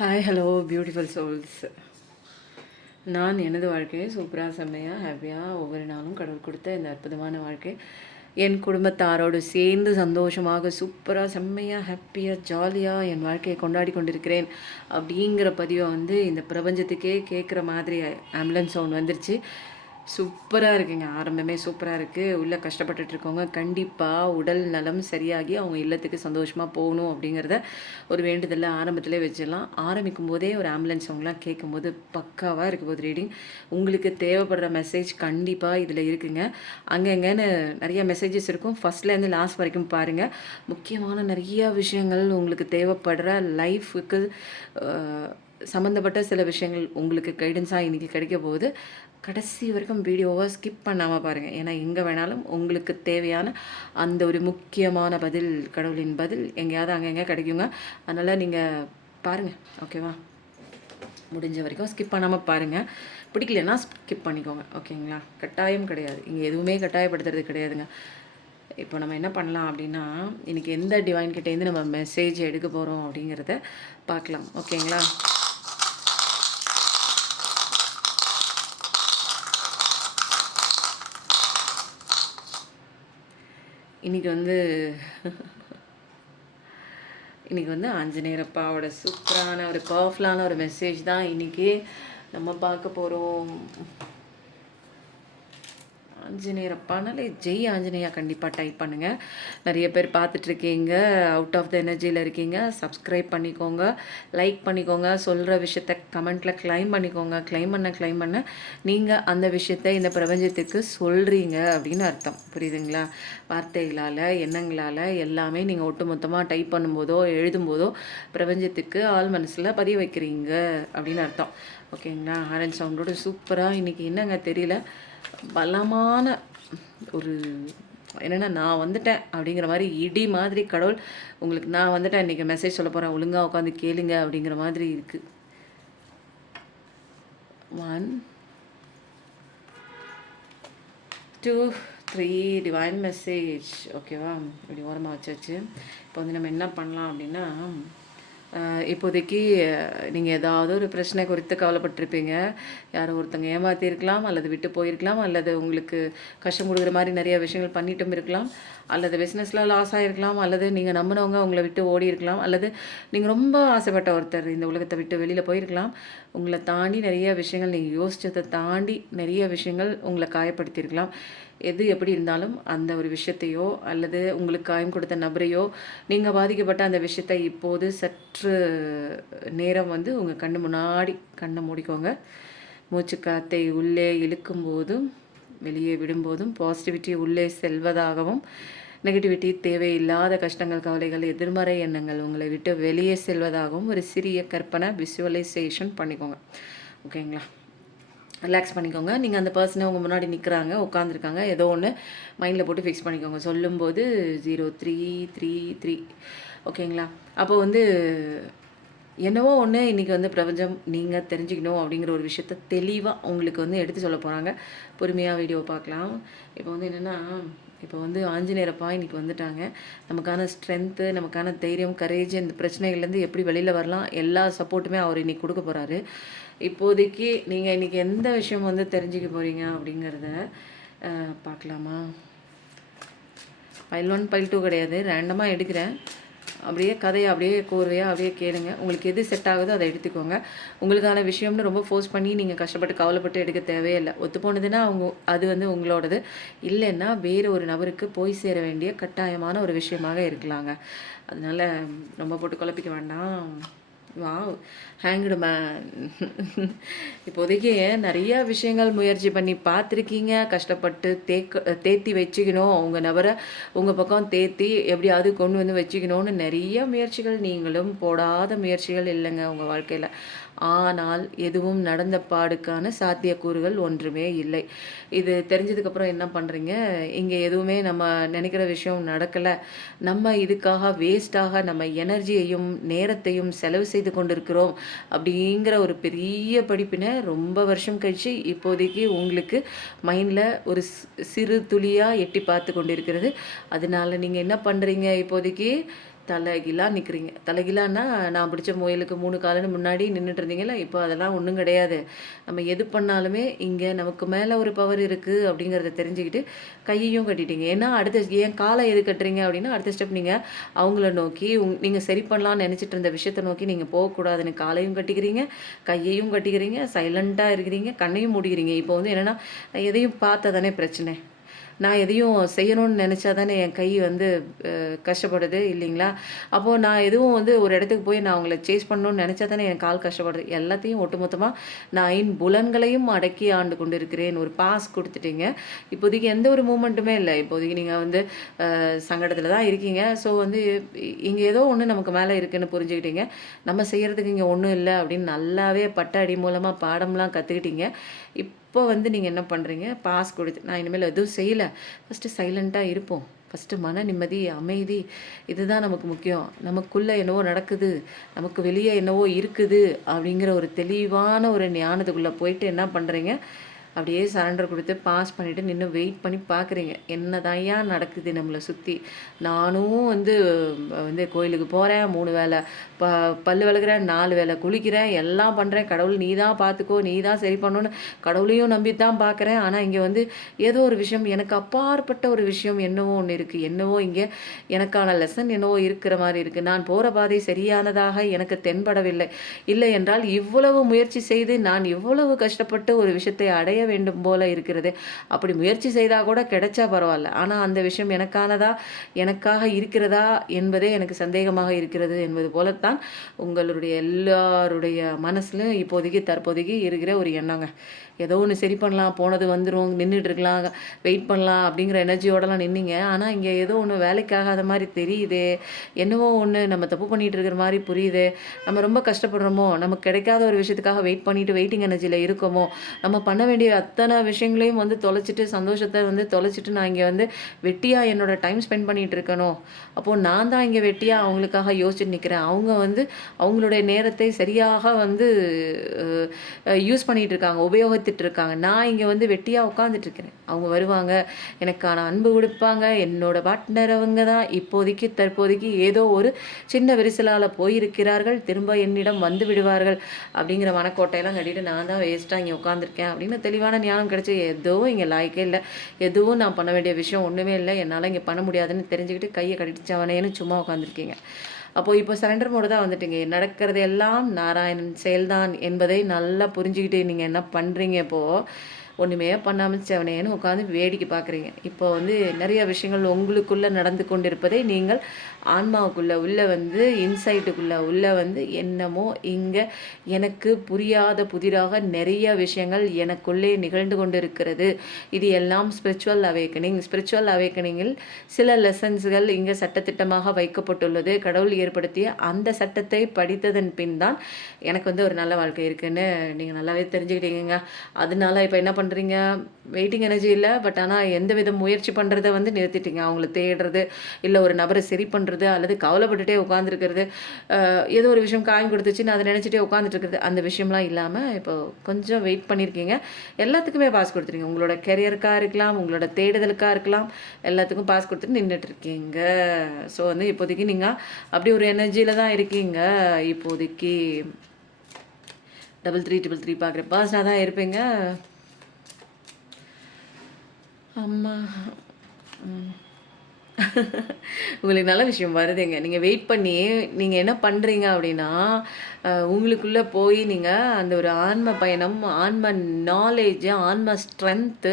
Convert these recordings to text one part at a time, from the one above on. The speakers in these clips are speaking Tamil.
Hi hello beautiful souls. நான் எனது வாழ்க்கையை சூப்பராக செம்மையாக ஹாப்பியாக ஒவ்வொரு நாளும் கடவுள் கொடுத்த இந்த அற்புதமான வாழ்க்கை என் குடும்பத்தாரோடு சேர்ந்து சந்தோஷமாக சூப்பராக செம்மையாக ஹாப்பியாக ஜாலியாக என் வாழ்க்கையை கொண்டாடி கொண்டிருக்கிறேன் அப்படிங்கிற பதிவை இந்த பிரபஞ்சத்துக்கே கேட்குற மாதிரி ஆம்புலன்ஸ் சவுண்ட் வந்துருச்சு. சூப்பராக இருக்குங்க. ஆரம்பமே சூப்பராக இருக்குது. உள்ளே கஷ்டப்பட்டுட்ருக்கவங்க கண்டிப்பாக உடல் நலம் சரியாகி அவங்க இல்லத்துக்கு சந்தோஷமாக போகணும் அப்படிங்கிறத ஒரு வேண்டுதலில் ஆரம்பத்திலே வச்சிடலாம். ஆரம்பிக்கும் போதே ஒரு ஆம்புலன்ஸ் அவங்களாம் கேட்கும்போது பக்காவாக இருக்க போது ரீடிங். உங்களுக்கு தேவைப்படுற மெசேஜ் கண்டிப்பாக இதில் இருக்குங்க. அங்கங்கன்னு நிறைய மெசேஜஸ் இருக்கும். ஃபஸ்ட்லேருந்து லாஸ்ட் வரைக்கும் பாருங்கள். முக்கியமான நிறையா விஷயங்கள் உங்களுக்கு தேவைப்படுற லைஃபுக்கு சம்மந்தப்பட்ட சில விஷயங்கள் உங்களுக்கு கைடன்ஸாக இன்றைக்கி கிடைக்க போகுது. கடைசி வரைக்கும் வீடியோவை ஸ்கிப் பண்ணாமல் பாருங்கள். ஏன்னா எங்கே வேணாலும் உங்களுக்கு தேவையான அந்த ஒரு முக்கியமான பதில், கடவுளின் பதில் எங்கேயாவது அங்கங்கே கிடைக்குங்க. அதனால் நீங்கள் பாருங்கள், ஓகேவா? முடிஞ்ச வரைக்கும் ஸ்கிப் பண்ணாமல் பாருங்கள். பிடிக்கலன்னா ஸ்கிப் பண்ணிக்கோங்க, ஓகேங்களா? கட்டாயம் கிடையாது, இங்கே எதுவுமே கட்டாயப்படுத்துறது கிடையாதுங்க. இப்போ நம்ம என்ன பண்ணலாம் அப்படின்னா, இன்றைக்கி எந்த டிவைன் கிட்டேருந்து நம்ம மெசேஜ் எடுக்க போகிறோம் அப்படிங்கிறத பார்க்கலாம், ஓகேங்களா? இன்றைக்கி ஆஞ்சநேயர் அப்பாவோட சூப்பரான ஒரு பவர்ஃபுல்லான ஒரு மெசேஜ் தான் இன்றைக்கி நம்ம பார்க்க போகிறோம். ஆஞ்சநேயர் அப்பானாலே ஜெய் ஆஞ்சநேயா கண்டிப்பாக டைப் பண்ணுங்கள். நிறைய பேர் பார்த்துட்ருக்கீங்க, அவுட் ஆஃப் த எனர்ஜியில் இருக்கீங்க. சப்ஸ்கிரைப் பண்ணிக்கோங்க, லைக் பண்ணிக்கோங்க, சொல்கிற விஷயத்த கமெண்ட்டில் கிளைம் பண்ணிக்கோங்க. கிளைம் பண்ண நீங்கள் அந்த விஷயத்தை இந்த பிரபஞ்சத்துக்கு சொல்கிறீங்க அப்படின்னு அர்த்தம். புரியுதுங்களா? வார்த்தைகளால், எண்ணங்களால் எல்லாமே நீங்கள் ஒட்டுமொத்தமாக டைப் பண்ணும்போதோ எழுதும்போதோ பிரபஞ்சத்துக்கு ஆள் மனசில் பதிய வைக்கிறீங்க அப்படின்னு அர்த்தம், ஓகேங்களா? ஆரஞ்ச் சவுண்டோட சூப்பராக இன்றைக்கி என்னங்க தெரியல, பலமான ஒரு என்னென்னா நான் வந்துட்டேன் அப்படிங்கிற மாதிரி இடி மாதிரி கடவுள் உங்களுக்கு நான் வந்துட்டேன், இன்றைக்கி மெசேஜ் சொல்ல போகிறேன், ஒழுங்காக உட்காந்து கேளுங்க அப்படிங்கிற மாதிரி இருக்குது. 1 2 3 டிவைன் மெசேஜ், ஓகேவா? இப்படி ஓரமாக வச்சாச்சு. இப்போ நம்ம என்ன பண்ணலாம் அப்படின்னா, இப்போதைக்கு நீங்கள் ஏதாவது ஒரு பிரச்சனை குறித்து கவலைப்பட்டிருப்பீங்க. யாரோ ஒருத்தங்க ஏமாற்றிருக்கலாம், அல்லது விட்டு போயிருக்கலாம், அல்லது உங்களுக்கு கஷ்டம் கொடுக்குற மாதிரி நிறைய விஷயங்கள் பண்ணிட்டும் இருக்கலாம், அல்லது பிஸ்னஸில் லாஸ் ஆகிருக்கலாம், அல்லது நீங்கள் நம்பினவங்க உங்களை விட்டு ஓடி இருக்கலாம், அல்லது நீங்கள் ரொம்ப ஆசைப்பட்ட ஒருத்தர் இந்த உலகத்தை விட்டு வெளியில் போயிருக்கலாம். உங்களை தாண்டி நிறைய விஷயங்கள், நீங்கள் யோசித்ததை தாண்டி நிறைய விஷயங்கள் உங்களை காயப்படுத்தியிருக்கலாம். எது எப்படி இருந்தாலும் அந்த ஒரு விஷயத்தையோ அல்லது உங்களுக்கு காயம் கொடுத்த நபரையோ நீங்கள் பாதிக்கப்பட்ட அந்த விஷயத்தை இப்போது சற்று நேரம் உங்கள் கண்ணு முன்னாடி கண்ணை மூடிக்கோங்க. மூச்சு காற்றை உள்ளே இழுக்கும் போதும் வெளியே விடும்போதும் பாசிட்டிவிட்டி உள்ளே செல்வதாகவும், நெகட்டிவிட்டி, தேவையில்லாத கஷ்டங்கள், கவலைகள், எதிர்மறை எண்ணங்கள் உங்களை விட்டு வெளியே செல்வதாகவும் ஒரு சிறிய கற்பனை விசுவலைசேஷன் பண்ணிக்கோங்க, ஓகேங்களா? ரிலாக்ஸ் பண்ணிக்கோங்க. நீங்கள் அந்த பர்சனை உங்கள் முன்னாடி நிற்கிறாங்க, உட்காந்துருக்காங்க, ஏதோ ஒன்று மைண்டில் போட்டு ஃபிக்ஸ் பண்ணிக்கோங்க. சொல்லும்போது 0333, ஓகேங்களா? அப்போ என்னவோ ஒன்று இன்றைக்கி பிரபஞ்சம் நீங்கள் தெரிஞ்சுக்கணும் அப்படிங்கிற ஒரு விஷயத்த தெளிவாக உங்களுக்கு எடுத்து சொல்ல போகிறாங்க. பொறுமையாக வீடியோ பார்க்கலாம். இப்போ என்னென்னா, இப்போ ஆஞ்சநேயரப்பா இன்றைக்கி வந்துட்டாங்க. நமக்கான ஸ்ட்ரென்த்து, நமக்கான தைரியம், கரேஜ், இந்த பிரச்சனைகள்லேருந்து எப்படி வெளியில் வரலாம், எல்லா சப்போர்ட்டுமே அவர் இன்றைக்கி கொடுக்க போகிறாரு. இப்போதைக்கு நீங்கள் இன்றைக்கி எந்த விஷயம் தெரிஞ்சுக்க போகிறீங்க அப்படிங்கிறத பார்க்கலாமா? பைல் 1 பைல் 2 கிடையாது, ரேண்டமாக எடுக்கிறேன். அப்படியே கதையை அப்படியே கோர்வையாக அப்படியே கேளுங்க. உங்களுக்கு எது செட் ஆகுதோ அதை எடுத்துக்கோங்க. உங்களுக்கான விஷயம்னு ரொம்ப ஃபோர்ஸ் பண்ணி நீங்கள் கஷ்டப்பட்டு கவலைப்பட்டு எடுக்க தேவையில்லை. ஒத்து போனதுன்னா அது உங்களோடது. இல்லைன்னா வேறு ஒரு நபருக்கு போய் சேர வேண்டிய கட்டாயமான ஒரு விஷயமாக இருக்கலாங்க. அதனால் ரொம்ப போட்டு குழப்பிக்க வேண்டாம். Wow, hanged man. இப்போதைக்கு நிறையா விஷயங்கள் முயற்சி பண்ணி பார்த்துருக்கீங்க. கஷ்டப்பட்டு தேத்தி வச்சுக்கணும், உங்கள் நபரை உங்கள் பக்கம் தேத்தி எப்படியாவது கொண்டு வச்சுக்கணும்னு நிறைய முயற்சிகள், நீங்களும் போடாத முயற்சிகள் இல்லைங்க உங்கள் வாழ்க்கையில். ஆனால் எதுவும் நடந்த பாடுக்கான சாத்தியக்கூறுகள் ஒன்றுமே இல்லை. இது தெரிஞ்சதுக்கப்புறம் என்ன பண்ணுறீங்க? இங்கே எதுவுமே நம்ம நினைக்கிற விஷயம் நடக்கலை, நம்ம இதுக்காக வேஸ்ட்டாக நம்ம எனர்ஜியையும் நேரத்தையும் செலவு செய்து கொண்டிருக்கிறோம் அப்படிங்கிற ஒரு பெரிய படிப்பினை ரொம்ப வருஷம் கழித்து இப்போதைக்கு உங்களுக்கு மைண்டில் ஒரு சிறு துளியாக எட்டி பார்த்து கொண்டிருக்கிறது. அதனால் நீங்கள் என்ன பண்ணுறீங்க? இப்போதைக்கு தலைகீழா நிற்கிறீங்க. தலைகீழான்னா நான் பிடிச்ச முயலுக்கு 3 காலுன்னு முன்னாடி நின்றுட்டு இருந்தீங்கல்ல, இப்போ அதெல்லாம் ஒன்றும் கிடையாது. நம்ம எது பண்ணாலுமே இங்கே நமக்கு மேலே ஒரு பவர் இருக்குது அப்படிங்கிறத தெரிஞ்சுக்கிட்டு கையையும் கட்டிட்டீங்க. ஏன்னா அடுத்த என் காலை எது கட்டுறீங்க அப்படின்னா அடுத்த ஸ்டெப் நீங்கள் அவங்கள நோக்கி நீங்கள் சரி பண்ணலாம்னு நினச்சிட்டு இருந்த விஷயத்தை நோக்கி நீங்கள் போகக்கூடாதுன்னு காலையும் கட்டிக்கிறீங்க, கையையும் கட்டிக்கிறீங்க, சைலண்ட்டாக இருக்கிறீங்க, கண்ணையும் மூடிக்கிறீங்க. இப்போ வந்து என்னென்னா எதையும் பார்த்தா பிரச்சனை. நான் எதையும் செய்யணும்னு நினச்சா தானே என் கை வந்து கஷ்டப்படுது இல்லைங்களா? அப்போது நான் எதுவும் வந்து ஒரு இடத்துக்கு போய் நான் அவங்கள சேஸ் பண்ணணும்னு நினச்சா தானே என் கால் கஷ்டப்படுது. எல்லாத்தையும் ஒட்டுமொத்தமாக நான் புலன்களையும் அடக்கி ஆண்டு கொண்டு இருக்கிறேன். ஒரு பாஸ் கொடுத்துட்டீங்க. இப்போதைக்கு எந்த ஒரு மூமெண்ட்டுமே இல்லை. இப்போதைக்கு நீங்கள் வந்து சங்கடத்தில் தான் இருக்கீங்க. ஸோ வந்து இங்கே ஏதோ ஒன்று நமக்கு மேலே இருக்குதுன்னு புரிஞ்சுக்கிட்டீங்க. நம்ம செய்கிறதுக்கு இங்கே ஒன்றும் இல்லை அப்படின்னு நல்லாவே பட்ட அடி மூலமாக பாடம்லாம் கற்றுக்கிட்டீங்க. இப்போ வந்து நீங்கள் என்ன பண்ணுறீங்க, பாஸ் கொடுத்து நான் இனிமேல் எதுவும் செய்யலை, ஃபஸ்ட்டு சைலண்ட்டாக இருப்போம், ஃபஸ்ட்டு மன நிம்மதி அமைதி இதுதான் நமக்கு முக்கியம், நமக்குள்ளே என்னவோ நடக்குது, நமக்கு வெளியே என்னவோ இருக்குது அப்படிங்கிற ஒரு தெளிவான ஒரு ஞானத்துக்குள்ளே போயிட்டு என்ன பண்ணுறீங்க, அப்படியே சரண்டர் கொடுத்து பாஸ் பண்ணிவிட்டு நின்று வெயிட் பண்ணி பார்க்குறீங்க என்னதான் ஏன் நடக்குது நம்மளை சுற்றி. நானும் வந்து கோயிலுக்கு போகிறேன், 3 வேளை பல் விளக்குறேன், 4 வேளை குளிக்கிறேன், எல்லாம் பண்ணுறேன், கடவுள் நீ தான் பார்த்துக்கோ, நீ தான் சரி பண்ணணும்னு கடவுளையும் நம்பி தான் பார்க்குறேன். ஆனால் இங்கே வந்து ஏதோ ஒரு விஷயம் எனக்கு அப்பாற்பட்ட ஒரு விஷயம் என்னவோ ஒன்று இருக்குது, என்னவோ இங்கே எனக்கான லெசன் என்னவோ இருக்கிற மாதிரி இருக்குது. நான் போகிற பாதை சரியானதாக எனக்கு தென்படவில்லை. இல்லை என்றால் இவ்வளவு முயற்சி செய்து நான் இவ்வளவு கஷ்டப்பட்டு ஒரு விஷயத்தை அடைய வேண்டும் போல இருக்கிறது. அப்படி முயற்சி செய்தால் கூட கிடைச்சா பரவாயில்ல, ஆனால் அந்த விஷயம் எனக்கானதா எனக்காக இருக்கிறதா என்பதே எனக்கு சந்தேகமாக இருக்கிறது என்பது போலத்தான் உங்களுடைய எல்லாருடைய மனசுலையும் இப்போதைக்கு தற்போதைக்கு இருக்கிற ஒரு எண்ணங்க. ஏதோ ஒன்று சரி பண்ணலாம், போனது வந்துடும், நின்றுட்டு இருக்கலாம், வெயிட் பண்ணலாம் அப்படிங்கிற எனர்ஜியோடலாம் நின்னீங்க. ஆனால் இங்கே ஏதோ ஒன்று வேலைக்காகாத மாதிரி தெரியுது, என்னவோ ஒன்று நம்ம தப்பு பண்ணிகிட்டு இருக்கிற மாதிரி புரியுது, நம்ம ரொம்ப கஷ்டப்படுறோமோ, நமக்கு கிடைக்காத ஒரு விஷயத்துக்காக வெயிட் பண்ணிவிட்டு வெயிட்டிங் எனர்ஜியில் இருக்கோமோ, நம்ம பண்ண வேண்டிய அத்தனை விஷயங்களையும் வந்து தொலைச்சிட்டு சந்தோஷத்தை வந்து தொலைச்சிட்டு நான் இங்கே வந்து வெட்டியாக என்னோட டைம் ஸ்பெண்ட் பண்ணிகிட்டு இருக்கணும். அப்போது நான் தான் இங்கே வெட்டியாக அவங்களுக்காக யோசிச்சுட்டு நிற்கிறேன். அவங்க வந்து அவங்களுடைய நேரத்தை சரியாக வந்து யூஸ் பண்ணிகிட்டு இருக்காங்க, உபயோகித்துட்டு இருக்காங்க. நான் இங்கே வந்து வெட்டியாக உட்காந்துட்ருக்கிறேன். அவங்க வருவாங்க, எனக்கான அன்பு கொடுப்பாங்க, என்னோட பார்ட்னர் அவங்க தான். இப்போதைக்கு தற்போதைக்கு ஏதோ ஒரு சின்ன விரிசலால் போயிருக்கிறார்கள், திரும்ப என்னிடம் வந்து விடுவார்கள் அப்படிங்கிற மனக்கோட்டையெல்லாம் கட்டிட்டு நான் தான் வேஸ்ட்டாக இங்கே உட்காந்துருக்கேன் அப்படின்னு தெளிவான ஞானம் கிடச்சி எதுவும் இங்கே லாய்க்கே இல்லை, எதுவும் நான் பண்ண வேண்டிய விஷயம் ஒன்றுமே இல்லை, என்னால் இங்கே பண்ண முடியாதுன்னு தெரிஞ்சுக்கிட்டு கையை கட்டிச்சவனேன்னு சும்மா உட்காந்துருக்கீங்க. அப்போது இப்போ சரண்டர் மோடு தான் வந்துட்டீங்க. நடக்கிறது எல்லாம் நாராயணன் செயல்தான் என்பதை நல்லா புரிஞ்சுக்கிட்டு நீங்கள் என்ன பண்ணுறீங்க இப்போது, ஒன்றுமே பண்ணாமல் செவனேன்னு உட்காந்து வேடிக்கை பார்க்குறீங்க. இப்போ வந்து நிறைய விஷயங்கள் உங்களுக்குள்ளே நடந்து கொண்டிருப்பதை நீங்கள் ஆன்மாவுக்குள்ளே உள்ளே வந்து இன்சைட்டுக்குள்ளே உள்ளே வந்து என்னமோ இங்கே எனக்கு புரியாத புதிராக நிறைய விஷயங்கள் எனக்குள்ளே நிகழ்ந்து கொண்டு இருக்கிறது. இது எல்லாம் ஸ்பிரிச்சுவல் அவேக்கனிங்கில் சில லெசன்ஸ்கள் இங்கே சட்டத்திட்டமாக வைக்கப்பட்டுள்ளது. கடவுள் ஏற்படுத்திய அந்த சட்டத்தை படித்ததன் பின் தான் எனக்கு வந்து ஒரு நல்ல வாழ்க்கை இருக்குதுன்னு நீங்கள் நல்லாவே தெரிஞ்சுக்கிட்டீங்க. அதனால இப்போ என்ன பண்ணுறீங்க, வெயிட்டிங் எனர்ஜி இல்லை, பட் ஆனால் எந்த வித முயற்சி பண்ணுறத வந்து நிறுத்திட்டீங்க. அவங்கள தேடுறது இல்லை ஒரு நபரை சரி பண்ணுறது அல்லது கவலைப்பட்டுட்டே உட்காந்துருக்கிறது, ஏதோ ஒரு விஷயம் காயம் கொடுத்துச்சுன்னு அதை நினச்சிட்டே உட்காந்துட்டு இருக்கிறது, அந்த விஷயம்லாம் இல்லாமல் இப்போ கொஞ்சம் வெயிட் பண்ணியிருக்கீங்க. எல்லாத்துக்குமே பாஸ் கொடுத்துருங்க. உங்களோட கெரியருக்காக இருக்கலாம், உங்களோட தேடுதலுக்காக இருக்கலாம், எல்லாத்துக்கும் பாஸ் கொடுத்துட்டு நின்றுட்டுருக்கீங்க. ஸோ வந்து இப்போதைக்கு நீங்கள் அப்படி ஒரு எனர்ஜியில் தான் இருக்கீங்க. இப்போதைக்கு 3333 பார்க்குற பாஸ்டாக தான் இருப்பீங்க. அம்மா உங்களுக்கு நல்ல விஷயம் வருதுங்க. நீங்கள் வெயிட் பண்ணி நீங்கள் என்ன பண்ணுறீங்க அப்படின்னா, உங்களுக்குள்ளே போய் நீங்கள் அந்த ஒரு ஆன்ம பயணம், ஆன்ம நாலேஜ், ஆன்ம ஸ்ட்ரென்த்து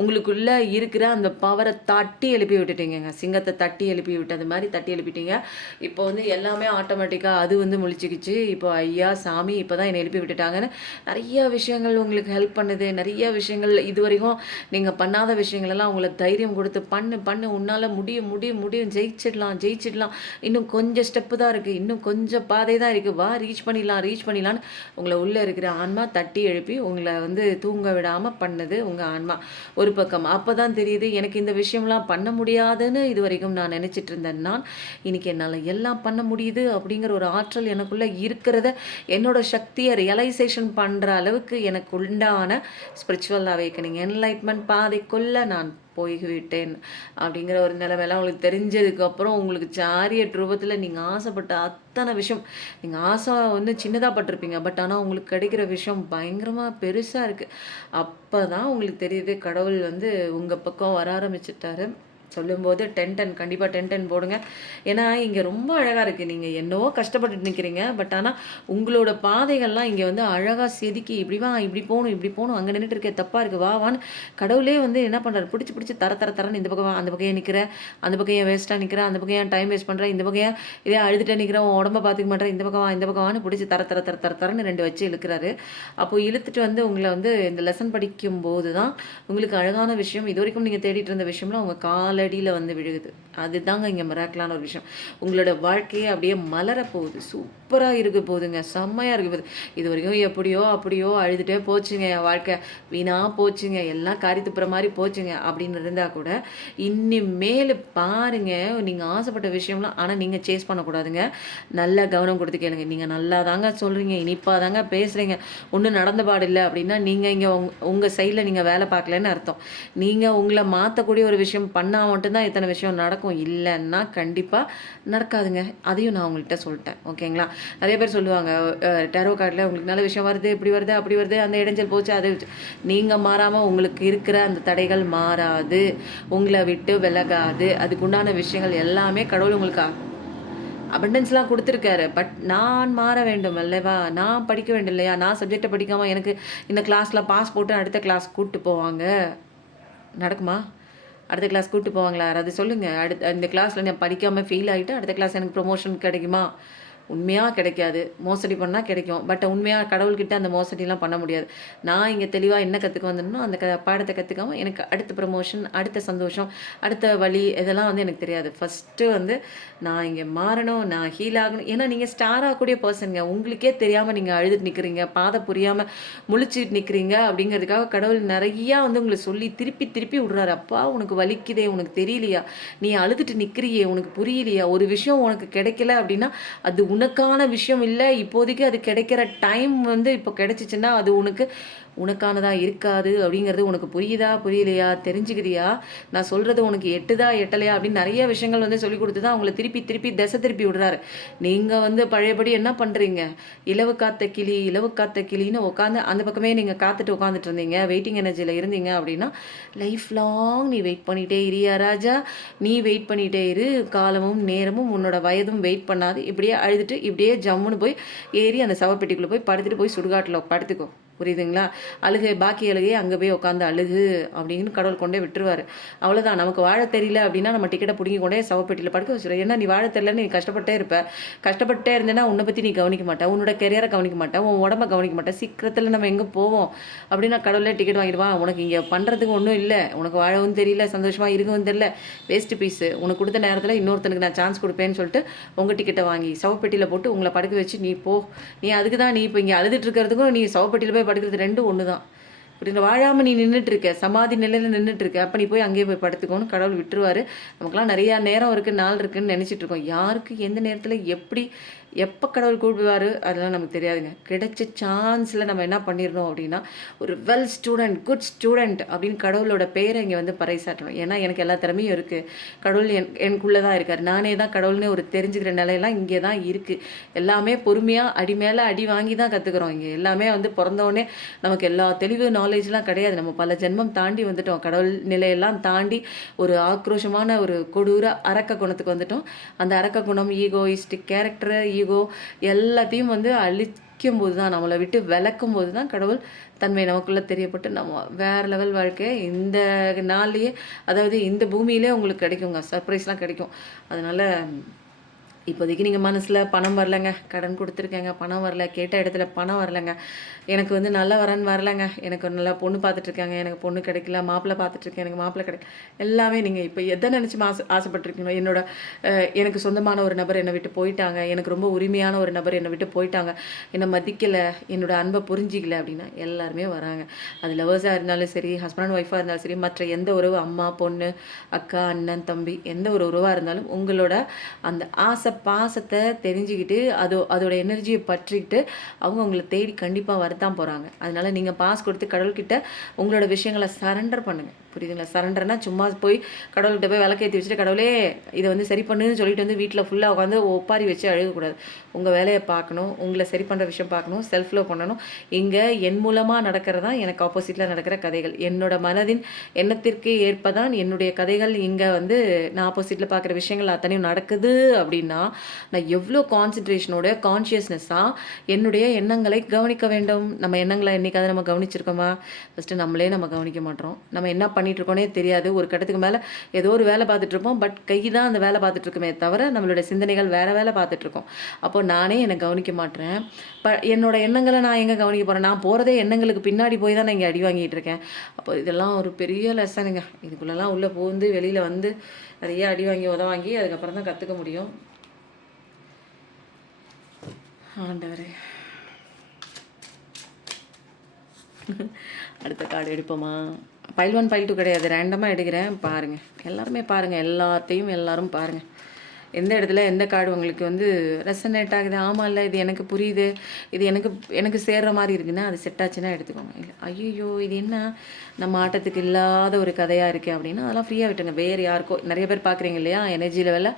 உங்களுக்குள்ளே இருக்கிற அந்த பவரை தட்டி எழுப்பி விட்டுட்டீங்க. சிங்கத்தை தட்டி எழுப்பி விட்டது மாதிரி தட்டி எழுப்பிட்டீங்க. இப்போ வந்து எல்லாமே ஆட்டோமேட்டிக்காக அது வந்து முழிச்சிக்கிச்சு. இப்போ ஐயா சாமி இப்போ தான் என்னை எழுப்பி விட்டுட்டாங்கன்னு நிறைய விஷயங்கள் உங்களுக்கு ஹெல்ப் பண்ணுது. நிறைய விஷயங்கள் இது வரைக்கும் நீங்கள் பண்ணாத விஷயங்களெல்லாம் உங்களை தைரியம் கொடுத்து பண்ணு உன்னால் முடியும் ஜெயிச்சிடலாம், இன்னும் கொஞ்சம் ஸ்டெப்பு தான் இருக்குது, இன்னும் கொஞ்சம் பாதை தான் இருக்குது, வா ரீச் பண்ணிடலான்னு உங்களை உள்ளே இருக்கிற ஆன்மா தட்டி எழுப்பி உங்களை வந்து தூங்க விடாமல் பண்ணுது உங்கள் ஆன்மா ஒரு பக்கம். அப்போ தான் தெரியுது எனக்கு இந்த விஷயம்லாம் பண்ண முடியாதுன்னு இது வரைக்கும் நான் நினச்சிட்டு இருந்தேன். நான் இன்னைக்கு என்னால் எல்லாம் பண்ண முடியுது அப்படிங்கிற ஒரு ஆற்றல் எனக்குள்ளே இருக்கிறத என்னோட சக்தியை ரியலைசேஷன் பண்ணுற அளவுக்கு எனக்கு உண்டான ஸ்பிரிச்சுவல் அவேக்கனிங் என்லைட்மெண்ட் பாதைக்குள்ளே நான் போய்விட்டேன் அப்படிங்கிற ஒரு நிலைமையெல்லாம் உங்களுக்கு தெரிஞ்சதுக்கப்புறம் உங்களுக்கு சாரியட் ரூபத்தில் நீங்கள் ஆசைப்பட்ட அத்தனை விஷயம், நீங்கள் ஆசை வந்து சின்னதாக பட்டிருப்பீங்க, பட் ஆனால் உங்களுக்கு கிடைக்கிற விஷயம் பயங்கரமாக பெருசாக இருக்குது. அப்போ தான் உங்களுக்கு தெரியுது கடவுள் வந்து உங்கள் பக்கம் வர ஆரம்பிச்சிட்டாரு. சொல்லும்போது 10 கண்டிப்பாக 10 போடுங்க. ஏன்னா இங்கே ரொம்ப அழகாக இருக்குது. நீங்கள் என்னவோ கஷ்டப்பட்டுட்டு நிற்கிறீங்க, பட் ஆனால் உங்களோட பாதைகள்லாம் இங்கே வந்து அழகாக செதுக்கி இப்படி வா, இப்படி போகணும், இப்படி போகணும், அங்கே நின்றுட்டு இருக்க தப்பாக இருக்குது, வா வான்னு கடவுளே வந்து என்ன பண்ணுறாரு, பிடிச்சி பிடிச்சி தரன்னு இந்த பக்கம் வா, அந்த பக்கம் ஏன் நிற்கிற, அந்த பக்கம் ஏன் வேஸ்ட்டாக நிற்கிற, அந்த பக்கம் ஏன் டைம் வேஸ்ட் பண்ணுற, இந்த பக்கம் ஏன் இதே அழுதுகிட்டே நிற்கிற, உன் உடம்ப பார்த்துக்க மாட்டேன், இந்த பக்கம் வா, இந்த பக்கம் வான்னு பிடிச்சி தரன்னு 2 வச்சு இழுக்கிறாரு. அப்போது இழுத்துட்டு வந்து உங்களை வந்து இந்த லெசன் படிக்கும்போது தான் உங்களுக்கு அழகான விஷயம், இது வரைக்கும் நீங்கள் தேடிட்டு இருந்த விஷயம்லாம் உங்கள் காலடியில் வந்து விழுகுது. அதுதாங்க இங்கே மிராக்கலான ஒரு விஷயம். உங்களோட வாழ்க்கையே அப்படியே மலர போகுது, சூப்பராக இருக்க போகுதுங்க, செம்மையாக இருக்க போகுது. இது வரைக்கும் எப்படியோ அப்படியோ அழுதுகிட்டே போச்சுங்க, என் வாழ்க்கை வீணாக போச்சுங்க, எல்லாம் காரி துப்புற மாதிரி போச்சுங்க அப்படின்னு இருந்தால் கூட இனிமேல் பாருங்க, நீங்கள் ஆசைப்பட்ட விஷயம்லாம் ஆனால் நீங்கள் சேஸ் பண்ணக்கூடாதுங்க. நல்ல கவனம் கொடுத்து கேளுங்க. நீங்கள் நல்லா தாங்க சொல்கிறீங்க, இனிப்பாக தாங்க பேசுகிறீங்க, ஒன்றும் நடந்த பாடு இல்லை அப்படின்னா நீங்கள் இங்கே உங்கள் சைடில் நீங்கள் வேலை பார்க்கலன்னு அர்த்தம். நீங்கள் உங்களை மாற்றக்கூடிய ஒரு விஷயம் பண்ணால் மட்டும்தான் இத்தனை விஷயம் நடக்கும், இல்லைன்னா கண்டிப்பாக நடக்காதுங்க. அதையும் நான் உங்கள்கிட்ட சொல்லிட்டேன், ஓகேங்களா? நிறைய பேர் சொல்லுவாங்க டேரோ கார்டில் உங்களுக்கு நல்ல விஷயம் வருது, இப்படி வருது, அப்படி வருது, அந்த இடைஞ்சல் போச்சு, அது நீங்கள் மாறாமல் உங்களுக்கு இருக்கிற அந்த தடைகள் மாறாது, உங்களை விட்டு விலகாது. அதுக்குண்டான விஷயங்கள் எல்லாமே கடவுள் உங்களுக்கு அபண்டன்ஸ்லாம் கொடுத்துருக்காரு. பட் நான் மாற வேண்டும் அல்லவா, நான் படிக்க வேண்டும் இல்லையா? நான் சப்ஜெக்டை படிக்காமல் எனக்கு இந்த கிளாஸில் பாஸ் போட்டு அடுத்த கிளாஸ் கூப்பிட்டு போவாங்க, நடக்குமா? அடுத்த கிளாஸ் கூப்பிட்டு போவாங்களா? யாராவது சொல்லுங்கள். இந்த கிளாஸில் நான் படிக்காமல் ஃபெயில் ஆகிட்டு அடுத்த கிளாஸ் எனக்கு ப்ரொமோஷன் கிடைக்குமா? உண்மையாக கிடைக்காது. மோசடி பண்ணால் கிடைக்கும், பட் உண்மையாக கடவுள்கிட்ட அந்த மோசடிலாம் பண்ண முடியாது. நான் இங்கே தெளிவாக என்ன கற்றுக்க வந்தேனோ அந்த பாடத்தை கற்றுக்காமல் எனக்கு அடுத்த ப்ரமோஷன், அடுத்த சந்தோஷம், அடுத்த வழி இதெல்லாம் வந்து எனக்கு தெரியாது. ஃபஸ்ட்டு வந்து நான் இங்கே மாறணும், நான் ஹீல் ஆகணும். ஏன்னா நீங்கள் ஸ்டார் ஆகக்கூடிய பர்சனுங்க, உங்களுக்கே தெரியாமல் நீங்கள் அழுதுட்டு நிற்கிறீங்க, பாதை புரியாமல் முழிச்சிட்டு நிற்கிறீங்க அப்படிங்கிறதுக்காக கடவுள் நிறையா வந்து உங்களை சொல்லி திருப்பி திருப்பி விட்றாரு. அப்பா உனக்கு வலிக்குதே, உனக்கு தெரியலையா, நீ அழுதுட்டு நிற்கிறியே, உனக்கு புரியலையா, ஒரு விஷயம் உனக்கு கிடைக்கல அப்படின்னா அது உனக்கான விஷயம் இல்லை, இப்போதைக்கு அது கிடைக்கிற டைம் வந்து இப்போ கிடைச்சிச்சுன்னா அது உனக்கானதாக இருக்காது அப்படிங்கிறது உனக்கு புரியுதா புரியலையா, தெரிஞ்சுக்கிறியா, நான் சொல்கிறது உனக்கு எட்டுதா எட்டலையா அப்படின்னு நிறைய விஷயங்கள் வந்து சொல்லி கொடுத்து தான் அவங்கள திருப்பி திருப்பி திசை திருப்பி விடுறாரு. நீங்கள் வந்து பழையபடி என்ன பண்ணுறீங்க, இலவு காத்த கிளின்னு உட்காந்து அந்த பக்கமே நீங்கள் காத்துட்டு உட்காந்துட்டு இருந்தீங்க, வெயிட்டிங் எனர்ஜியில் இருந்தீங்க அப்படின்னா லைஃப் லாங் நீ வெயிட் பண்ணிகிட்டே இரியா ராஜா, நீ வெயிட் பண்ணிகிட்டே இரு, காலமும் நேரமும் உன்னோட வயதும் வெயிட் பண்ணாது. இப்படியே அழுதுட்டு இப்படியே ஜம்முன்னு போய் ஏறி அந்த சவப்பெட்டிக்குள்ளே போய் படுத்துட்டு போய் சுடுகாட்டில் படுத்துக்கோ, புரியுதுங்களா? பாக்கி அழுகையே அங்கே போய் உட்காந்து அழுகு அப்படின்னு கடவுள் கொண்டே விட்டுருவார். அவ்வளோதான். நமக்கு வாழ தெரியல அப்படின்னா நம்ம டிக்கெட்டை பிடிங்கி கொண்டே சவப்பெட்டியில் படுக்க வச்சுருவோம். ஏன்னா நீ வாழ தெரியலன்னு நீ கஷ்டப்பட்டே இருந்தேன்னா உன்னை பற்றி நீ கவனிக்க மாட்டேன், உன்னோட கெரியரை கவனிக்க மாட்டேன், உன் உடம்ப கவனிக்க மாட்டேன். சீக்கிரத்தில் நம்ம எங்கே போவோம் அப்படின்னா கடவுளே டிக்கெட் வாங்கிடுவான். உனக்கு இங்கே பண்ணுறதுக்கு ஒன்றும் இல்லை, உனக்கு வாழவும் தெரியல, சந்தோஷமாக இருக்கவும் தெரியல, வேஸ்ட் பீஸு, உனக்கு கொடுத்த நேரத்தில் இன்னொருத்தனுக்கு நான் சான்ஸ் கொடுப்பேன்னு சொல்லிட்டு உங்கள் டிக்கெட்டை வாங்கி சவப்பெட்டியில் போட்டு உங்களை படுக்க வச்சு நீ போ. நீ அதுக்கு தான் நீ இப்போ இங்கே அழுதுட்டு இருக்கிறதுக்கும் நீ சவப்பெட்டியில் போய் படுக்கிறது ரெண்டும் ஒன்று தான். இப்படி வாழாமல் நீ நின்றுட்டுருக்க, சமாதி நிலையில் நின்றுட்டுருக்க, அப்போ நீ போய் அங்கேயே போய் படுத்துக்கோன்னு கடவுள் விட்டுருவார். நமக்குலாம் நிறையா நேரம் இருக்குது, நாள் இருக்குதுன்னு நினச்சிட்ருக்கோம். யாருக்கு எந்த நேரத்தில் எப்போ கடவுள் கூப்பிடுவார் அதெல்லாம் நமக்கு தெரியாதுங்க. கிடைச்ச சான்ஸில் நம்ம என்ன பண்ணிடணும் அப்படின்னா ஒரு வெல் ஸ்டூடெண்ட், குட் ஸ்டூடெண்ட் அப்படின்னு கடவுளோட பேரை இங்கே வந்து பறைசாட்டணும். ஏன்னா எனக்கு எல்லா திறமையும் இருக்குது, கடவுள் எனக்குள்ளே தான் இருக்கார், நானே தான் கடவுள்னு ஒரு தெரிஞ்சுக்கிற நிலையெல்லாம் இங்கே தான் இருக்குது. எல்லாமே பொறுமையாக அடி மேலே அடி வாங்கி தான் கற்றுக்குறோம். இங்கே எல்லாமே வந்து பிறந்தோடனே நமக்கு எல்லா தெளிவு நாலேஜ்லாம் கிடையாது. நம்ம பல ஜென்மம் தாண்டி வந்துட்டோம், கடவுள் நிலையெல்லாம் தாண்டி ஒரு ஆக்ரோஷமான ஒரு கொடூர அரக்க குணத்துக்கு வந்துட்டோம். அந்த அரக்க குணம், ஈகோயிஸ்டிக் கேரக்டர், ஈகோ எல்லாத்தையும் வந்து அழிக்கும் போது தான், நம்மளை விட்டு விளக்கும் போது தான் கடவுள் தன்மை நமக்குள்ளே தெரியப்பட்டு நம்ம வேறு லெவல் வாழ்க்கை இந்த நாள்லேயே, அதாவது இந்த பூமியிலே உங்களுக்கு கிடைக்குங்க, சர்ப்ரைஸ்லாம் கிடைக்கும். அதனால் இப்போதைக்கு நீங்கள் மனசில் பணம் வரலைங்க, கடன் கொடுத்துருக்கேங்க, பணம் வரல, கேட்ட இடத்துல பணம் வரலைங்க, எனக்கு வந்து நல்ல வரன் வரலைங்க, எனக்கு ஒரு நல்லா பொண்ணு பார்த்துட்ருக்காங்க, எனக்கு பொண்ணு கிடைக்கல, மாப்பிள்ளை பார்த்துட்ருக்கேன், எனக்கு மாப்பிள்ளை கிடைக்கல, எல்லாமே நீங்கள் இப்போ எதை நினச்சி ஆசைப்பட்டிருக்கீங்களோ, எனக்கு சொந்தமான ஒரு நபர் என்னை விட்டு போயிட்டாங்க, எனக்கு ரொம்ப உரிமையான ஒரு நபர் என்னை விட்டு போயிட்டாங்க, என்னை மதிக்கலை, என்னோடய அன்பை புரிஞ்சிக்கல அப்படின்னா எல்லாருமே வராங்க. அது லவர்ஸாக இருந்தாலும் சரி, ஹஸ்பண்ட் அண்ட் ஒய்ஃபாக இருந்தாலும் சரி, மற்ற எந்த உறவு, அம்மா பொண்ணு, அக்கா அண்ணன் தம்பி, எந்த ஒரு உறவாக இருந்தாலும் உங்களோட அந்த பாசத்தை தெரிஞ்சுக்கிட்டு அதோட எனர்ஜியை பற்றிக்கிட்டு அவங்க உங்களை தேடி கண்டிப்பாக வரத்தான் போகிறாங்க. அதனால நீங்கள் பாஸ் கொடுத்து கடவுள்கிட்ட உங்களோட விஷயங்களை சரண்டர் பண்ணுங்கள். புரியுதுங்களா? சரண்டர்னா சும்மா போய் கடவுள்கிட்ட போய் விளக்கேற்றி வச்சுட்டு கடவுளே இதை வந்து சரி பண்ணுன்னு சொல்லிட்டு வந்து வீட்டில் ஃபுல்லாக உட்காந்து ஒப்பாரி வச்சு அழுகக்கூடாது. உங்கள் வேலையை பார்க்கணும், உங்களை சரி பண்ணுற விஷயம் பார்க்கணும், செல்ஃப் லவ் பண்ணணும். இங்கே என் மூலமாக நடக்கிறதான் எனக்கு ஆப்போசிட்டில் நடக்கிற கதைகள். என்னோட மனதின் எண்ணத்திற்கு ஏற்பதான் என்னுடைய கதைகள். இங்கே வந்து நான் ஆப்போசிட்டில் பார்க்குற விஷயங்கள் அத்தனையும் நடக்குது அப்படின்னா நான் எவ்வளோ கான்சன்ட்ரேஷனோட கான்ஷியஸ்னஸ்ஸாக என்னுடைய எண்ணங்களை கவனிக்க வேண்டும். நம்ம எண்ணங்களை என்றைக்காவது நம்ம கவனிச்சிருக்கோமா? ஃபஸ்ட்டு நம்மளே நம்ம கவனிக்க மாட்டோம். நம்ம என்ன பண்ணிகிட்ருக்கோனே தெரியாது. ஒரு கட்டத்துக்கு மேலே ஏதோ ஒரு வேலை பார்த்துட்ருப்போம். பட் கை தான் அந்த வேலை பார்த்துட்ருக்குமே தவிர நம்மளோட சிந்தனைகள் வேறு வேலை பார்த்துட்ருக்கோம். அப்போது நானே என்னை கவனிக்க மாட்டேன். என்னோடய எண்ணங்களை நான் எங்கே கவனிக்க போகிறேன்? நான் போகிறதே எண்ணங்களுக்கு பின்னாடி போய் தான் நான் இங்கே அடி வாங்கிட்டு இருக்கேன். அப்போ இதெல்லாம் ஒரு பெரிய லெசனுங்க. இதுக்குள்ளெல்லாம் உள்ளே புகுந்து வெளியில் வந்து நிறைய அடி வாங்கி உதவாங்கி அதுக்கப்புறம் தான் கற்றுக்க முடியும். ஆண்டவரே, அடுத்த கார்டு எடுப்போமா? பைல் 1 பைல் 2 கிடையாது, ரேண்டமாக எடுக்கிறேன். பாருங்கள், எல்லாருமே பாருங்கள், எல்லாத்தையும் எல்லாரும் பாருங்கள். எந்த இடத்துல எந்த கார்டு உங்களுக்கு வந்து ரெசனேட் ஆகுது, ஆமாம் இல்லை இது எனக்கு புரியுது, இது எனக்கு சேர்கிற மாதிரி இருக்குன்னா அது செட் ஆச்சுன்னா எடுத்துக்கோங்க. இல்லை ஐயோ இது என்ன நம்ம ஆட்டத்துக்கு இல்லாத ஒரு கதையாக இருக்குது அப்படின்னா அதெல்லாம் ஃப்ரீயாக விட்டுங்க. வேறு யாருக்கோ நிறைய பேர் பார்க்குறீங்க இல்லையா, எனர்ஜி லெவலில்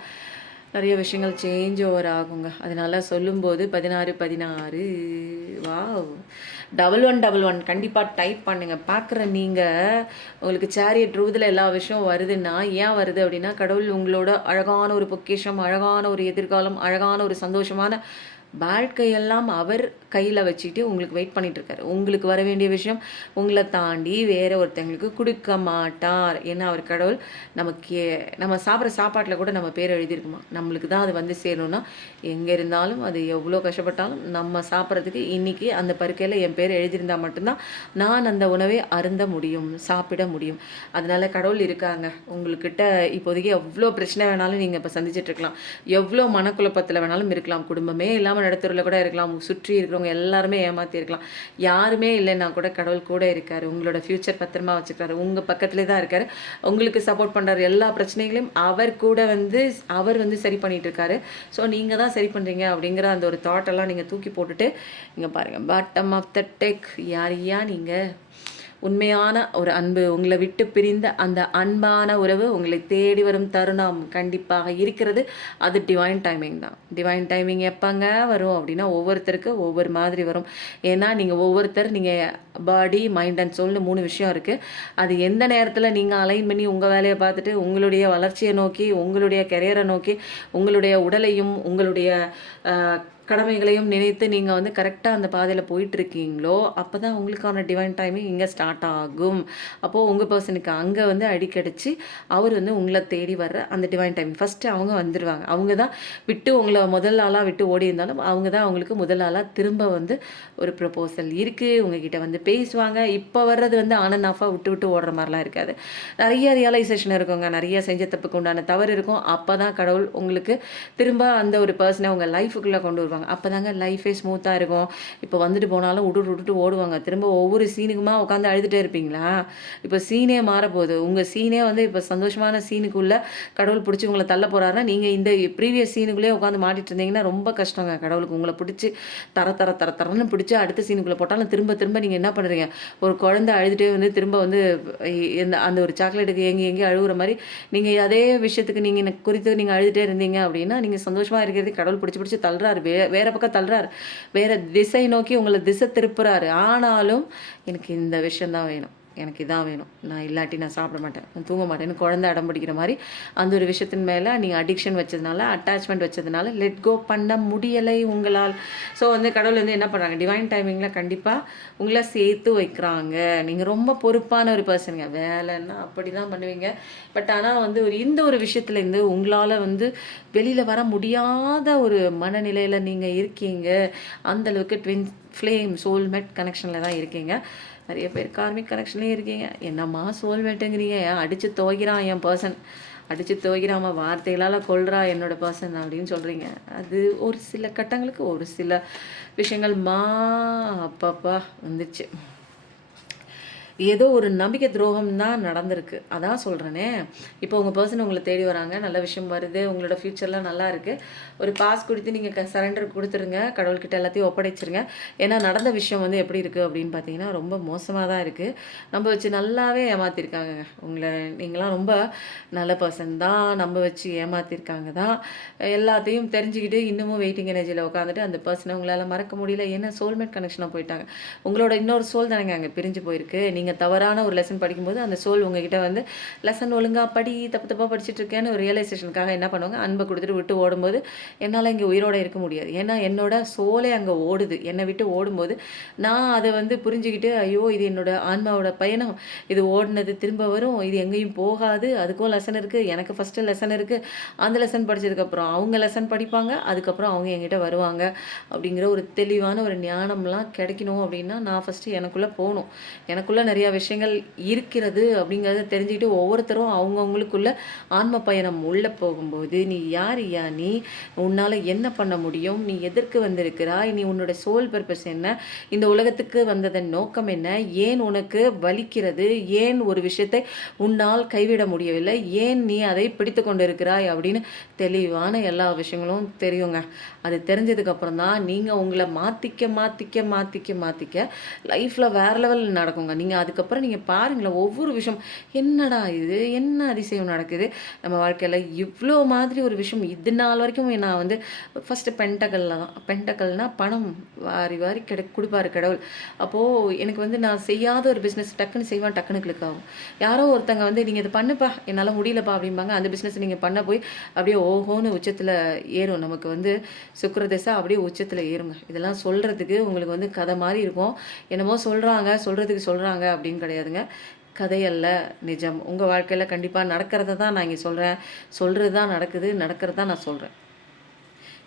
நிறைய விஷயங்கள் சேஞ்ச் ஓவர் ஆகுங்க. அதனால சொல்லும்போது 16 வாவ் 1111 கண்டிப்பாக டைப் பண்ணுங்கள். பார்க்குற நீங்கள் உங்களுக்கு சேரியட் ரூதில் எல்லா விஷயம் வருதுன்னா ஏன் வருது அப்படின்னா கடவுள் உங்களோட அழகான ஒரு பொக்கிஷம், அழகான ஒரு எதிர்காலம், அழகான ஒரு சந்தோஷமான வாழ்க்கையெல்லாம் அவர் கையில் வச்சுட்டு உங்களுக்கு வெயிட் பண்ணிகிட்ருக்காரு. உங்களுக்கு வர வேண்டிய விஷயம் உங்களை தாண்டி வேறு ஒருத்தங்களுக்கு கொடுக்க மாட்டார். ஏன்னா அவர் கடவுள். நம்ம சாப்பிட்ற சாப்பாட்டில் கூட நம்ம பேர் எழுதியிருக்குமா, நம்மளுக்கு தான் அது வந்து சேரணும்னா எங்கே இருந்தாலும் அது எவ்வளோ கஷ்டப்பட்டாலும் நம்ம சாப்பிட்றதுக்கு இன்றைக்கி அந்த பருக்கையில் என் பேர் எழுதியிருந்தால் மட்டும்தான் நான் அந்த உணவை அருந்த முடியும், சாப்பிட முடியும். அதனால் கடவுள் இருக்காங்க உங்கள்கிட்ட. இப்போதைக்கு எவ்வளோ பிரச்சனை வேணாலும் நீங்கள் இப்போ சந்திச்சிட்ருக்கலாம், எவ்வளோ மனக்குழப்பத்தில் வேணாலும் இருக்கலாம், குடும்பமே இல்லாமல் நடத்துறதுல கூட இருக்கலாம், சுற்றி இருக்கிறவங்க எல்லாருமே ஏமாற்றி இருக்கலாம். யாருமே இல்லைன்னா கூட கடவுள் கூட இருக்காரு. உங்களோட ஃப்யூச்சர் பத்திரமா வச்சுக்கிறாரு, உங்கள் பக்கத்துலேயே தான் இருக்காரு, உங்களுக்கு சப்போர்ட் பண்ணுறாரு. எல்லா பிரச்சனைகளையும் அவர் கூட வந்து அவர் வந்து சரி பண்ணிட்டு இருக்காரு. ஸோ நீங்கள் தான் சரி பண்ணுறீங்க அப்படிங்கிற அந்த ஒரு தாட்டெல்லாம் நீங்கள் தூக்கி போட்டுட்டு இங்கே பாருங்கள், பாட்டம் ஆஃப் த டெக். யாரையா நீங்கள் உண்மையான ஒரு அன்பு, உங்களை விட்டு பிரிந்த அந்த அன்பான உறவு உங்களை தேடி வரும் தருணம் கண்டிப்பாக இருக்கிறது. அது டிவைன் டைமிங் தான். டிவைன் டைமிங் எப்போங்க வரும் அப்படின்னா ஒவ்வொருத்தருக்கு ஒவ்வொரு மாதிரி வரும். ஏன்னா நீங்கள் ஒவ்வொருத்தர் நீங்கள் பாடி மைண்ட் அண்ட் சோல்னு 3 விஷயம் இருக்குது. அது எந்த நேரத்தில் நீங்கள் அலைன் பண்ணி உங்கள் வேலையை பார்த்துட்டு உங்களுடைய வளர்ச்சியை நோக்கி, உங்களுடைய கெரியரை நோக்கி, உங்களுடைய உடலையும் உங்களுடைய கடமைகளையும் நினைத்து நீங்கள் வந்து கரெக்டாக அந்த பாதையில் போயிட்டுருக்கீங்களோ அப்போ தான் உங்களுக்கான டிவைன் டைமிங் இங்கே ஸ்டார்ட் ஆகும். அப்போது உங்கள் பர்சனுக்கு அங்கே வந்து அடிக்கடிச்சு அவர் வந்து உங்களை தேடி வர்ற அந்த டிவைன் டைமிங் ஃபஸ்ட்டு அவங்க வந்துடுவாங்க. அவங்க தான் விட்டு உங்களை முதல் ஆளாக விட்டு ஓடி இருந்தாலும் அவங்க தான் அவங்களுக்கு முதல் ஆளாக திரும்ப வந்து ஒரு ப்ரப்போசல் இருக்குது, உங்ககிட்ட வந்து பேசுவாங்க. இப்போ வர்றது வந்து ஆன் அண்ட் ஆஃபாக விட்டு விட்டு ஓடுற மாதிரிலாம் இருக்காது. நிறைய ரியலைசேஷன் இருக்குங்க, நிறைய செஞ்ச தப்புக்கு உண்டான தவறு இருக்கும். அப்போ தான் கடவுள் உங்களுக்கு திரும்ப அந்த ஒரு பர்சனை உங்கள் லைஃபுக்குள்ளே கொண்டு வருவாங்க. அப்போ தாங்க லைஃபே ஸ்மூத்தாக இருக்கும். இப்போ வந்துட்டு போனாலும் விட்டுட்டு ஓடுவாங்க. திரும்ப ஒவ்வொரு சீனுக்குமா உட்காந்து அழுதுகிட்டே இருப்பீங்களா? இப்போ சீனே மாறப்போகுது. உங்கள் சீனே வந்து இப்போ சந்தோஷமான சீனுக்குள்ளே கடவுள் பிடிச்சி உங்களை தள்ள போகிறாருன்னா நீங்கள் இந்த ப்ரீவியஸ் சீனுக்குள்ளே உட்காந்து மாட்டிட்டு இருந்தீங்கன்னா ரொம்ப கஷ்டங்க. கடவுளுக்கு உங்களை பிடிச்சி தரன்னு பிடிச்சி அடுத்த சீனுக்குள்ளே போட்டாலும் திரும்ப நீங்கள் என்ன பண்ணுறீங்க, ஒரு குழந்தை அழுதுகிட்டே வந்து திரும்ப வந்து அந்த ஒரு சாக்லேட்டுக்கு எங்கேயும் அழுகுற மாதிரி நீங்கள் அதே விஷயத்துக்கு நீங்கள் குறித்து நீங்கள் அழுதுகிட்டே இருந்தீங்க அப்படின்னா நீங்கள் சந்தோஷமாக இருக்கிறது கடவுள் பிடிச்சி தள்ளுறாரு, வேற பக்கம் தள்ளுறாரு, வேற திசை நோக்கி உங்களை திசை திருப்புறாரு. ஆனாலும் எனக்கு இந்த விஷயந்தான் வேணும், எனக்கு இதான் வேணும், நான் இல்லாட்டி நான் சாப்பிட மாட்டேன், நான் தூங்க மாட்டேன்னு குழந்தை அடம் பிடிக்கிற மாதிரி அந்த ஒரு விஷயத்தின் மேலே நீங்கள் அடிக்ஷன் வச்சதுனால, அட்டாச்மெண்ட் வச்சதுனால லெட் கோ பண்ண முடியலை உங்களால். ஸோ வந்து கடவுள் வந்து என்ன பண்ணுறாங்க, டிவைன் டைமிங்கில் கண்டிப்பாக உங்களை சேர்த்து வைக்கிறாங்க. நீங்கள் ரொம்ப பொறுப்பான ஒரு பர்சனுங்க, வேலைன்னா அப்படி தான் பண்ணுவீங்க. பட் ஆனால் வந்து இந்த ஒரு விஷயத்துலேருந்து உங்களால் வந்து வெளியில் வர முடியாத ஒரு மனநிலையில் நீங்கள் இருக்கீங்க. அந்தளவுக்கு ட்வின் ஃப்ளேம் சோல்மேட் கனெக்ஷனில் தான் இருக்கீங்க. நிறைய பேர் கார்மிக் கனெக்ஷன்லேயே இருக்கீங்க. என்னம்மா சோல்மேட்டுங்கிறீங்க, அடித்து துவைக்கிறான் என் பர்சன், அடித்து துவைக்கிறாம வார்த்தைகளால் கொள்றா என்னோட பர்சன் அப்படின்னு சொல்கிறீங்க. அது ஒரு சில கட்டங்களுக்கு ஒரு சில விஷயங்கள் அப்பப்பா வந்துச்சு. ஏதோ ஒரு நம்பிக்கை துரோகம் தான் நடந்திருக்கு. அதான் சொல்கிறேனே. இப்போ உங்கள் பர்சன் உங்களை தேடி வராங்க, நல்ல விஷயம் வருது, உங்களோட ஃப்யூச்சர்லாம் நல்லா இருக்குது. ஒரு பாஸ் கொடுத்து நீங்கள் சரண்டர் கொடுத்துருங்க, கடவுள்கிட்ட எல்லாத்தையும் ஒப்படைச்சிருங்க. ஏன்னா நடந்த விஷயம் வந்து எப்படி இருக்குது அப்படின்னு பார்த்தீங்கன்னா ரொம்ப மோசமாக தான் இருக்குது. நம்ப வச்சு நல்லாவே ஏமாற்றிருக்காங்கங்க உங்களை. நீங்களாம் ரொம்ப நல்ல பர்சன் தான், நம்ப வச்சு ஏமாற்றிருக்காங்க தான். எல்லாத்தையும் தெரிஞ்சுக்கிட்டு இன்னமும் வெயிட்டிங் எனர்ஜியில் உட்காந்துட்டு அந்த பர்சனை உங்களால் மறக்க முடியல. ஏன்னா சோல்மேட் கனெக்ஷனாக போயிட்டாங்க. உங்களோட இன்னொரு சோல் தானேங்க அங்கே பிரிஞ்சு போயிருக்கு. நீங்கள் தவறான ஒரு லெசன் படிக்கும்போது அந்த சோல் உங்ககிட்ட வந்து லெசன் ஒழுங்காக படி, தப்பு தப்பாக படிச்சுட்டு இருக்கேன்னு ஒரு ரியலைசேஷனுக்காக என்ன பண்ணுவாங்க, அன்பை கொடுத்துட்டு விட்டு ஓடும்போது என்னால் இங்கே உயிரோடு இருக்க முடியாது. ஏன்னா என்னோட சோலே அங்கே ஓடுது. என்னை விட்டு ஓடும்போது நான் அதை வந்து புரிஞ்சுக்கிட்டு, ஐயோ இது என்னோட ஆன்மாவோட பயணம், இது ஓடினது திரும்ப வரும், இது எங்கேயும் போகாது, அதுக்கும் லெசன் இருக்குது, எனக்கு ஃபஸ்ட்டு லெசன் இருக்குது. அந்த லெசன் படித்ததுக்கப்புறம் அவங்க லெசன் படிப்பாங்க, அதுக்கப்புறம் அவங்க என்கிட்ட வருவாங்க அப்படிங்கிற ஒரு தெளிவான ஒரு ஞானம்லாம் கிடைக்கணும் அப்படின்னா நான் ஃபஸ்ட்டு எனக்குள்ளே போகணும். எனக்குள்ளே நிறையா விஷயங்கள் இருக்கிறது அப்படிங்கிறத தெரிஞ்சுக்கிட்டு ஒவ்வொருத்தரும் அவங்கவுங்களுக்குள்ள ஆன்ம பயணம் உள்ளே போகும்போது, நீ யார் யா, நீ உன்னால் என்ன பண்ண முடியும், நீ எதற்கு வந்திருக்கிறாய், நீ உன்னோட சோல் பர்பஸ் என்ன, இந்த உலகத்துக்கு வந்ததன் நோக்கம் என்ன, ஏன் உனக்கு வலிக்கிறது, ஏன் ஒரு விஷயத்தை உன்னால் கைவிட முடியவில்லை, ஏன் நீ அதை பிடித்து கொண்டு இருக்கிறாய் அப்படின்னு தெளிவான எல்லா விஷயங்களும் தெரியுங்க. அது தெரிஞ்சதுக்கப்புறம் தான் நீங்கள் உங்களை மாற்றிக்க மாற்றிக்க மாற்றிக்க மாற்றிக்க லைஃப்பில் வேறு லெவலில் நடக்குங்க. நீங்கள் அதுக்கப்புறம் நீங்கள் பாருங்களேன், ஒவ்வொரு விஷயம் என்னடா இது, என்ன அதிசயம் நடக்குது நம்ம வாழ்க்கையில், இவ்வளோ மாதிரி ஒரு விஷயம் இது நாள் வரைக்கும் நான் வந்து ஃபஸ்ட்டு பென்டக்கலில் தான். பென்டக்கல்னால் பணம் வாரி வாரி கொடுப்பாரு கடவுள். அப்போது எனக்கு வந்து நான் செய்யாத ஒரு பிஸ்னஸ் டக்குன்னு செய்வேன், டக்குன்னு கிளிக் ஆகும். யாரோ ஒருத்தங்க வந்து நீங்கள் இது பண்ணுப்பா, என்னால் முடியலப்பா அப்படிம்பாங்க. அந்த பிஸ்னஸ் நீங்கள் பண்ண போய் அப்படியே ஓஹோன்னு உச்சத்தில் ஏறும். நமக்கு வந்து சுக்கிரதசை அப்படியே உச்சத்தில் ஏறுங்க. இதெல்லாம் சொல்கிறதுக்கு உங்களுக்கு வந்து கதை மாதிரி இருக்கும். என்னமோ சொல்கிறதுக்கு சொல்கிறாங்க அப்படின்னு கிடையாதுங்க. கதையல்ல, நிஜம். உங்கள் வாழ்க்கையில் கண்டிப்பாக நடக்கிறத தான் நான் இங்கே சொல்கிறேன். சொல்கிறது தான் நடக்குது, நடக்கிறது தான் நான் சொல்கிறேன்.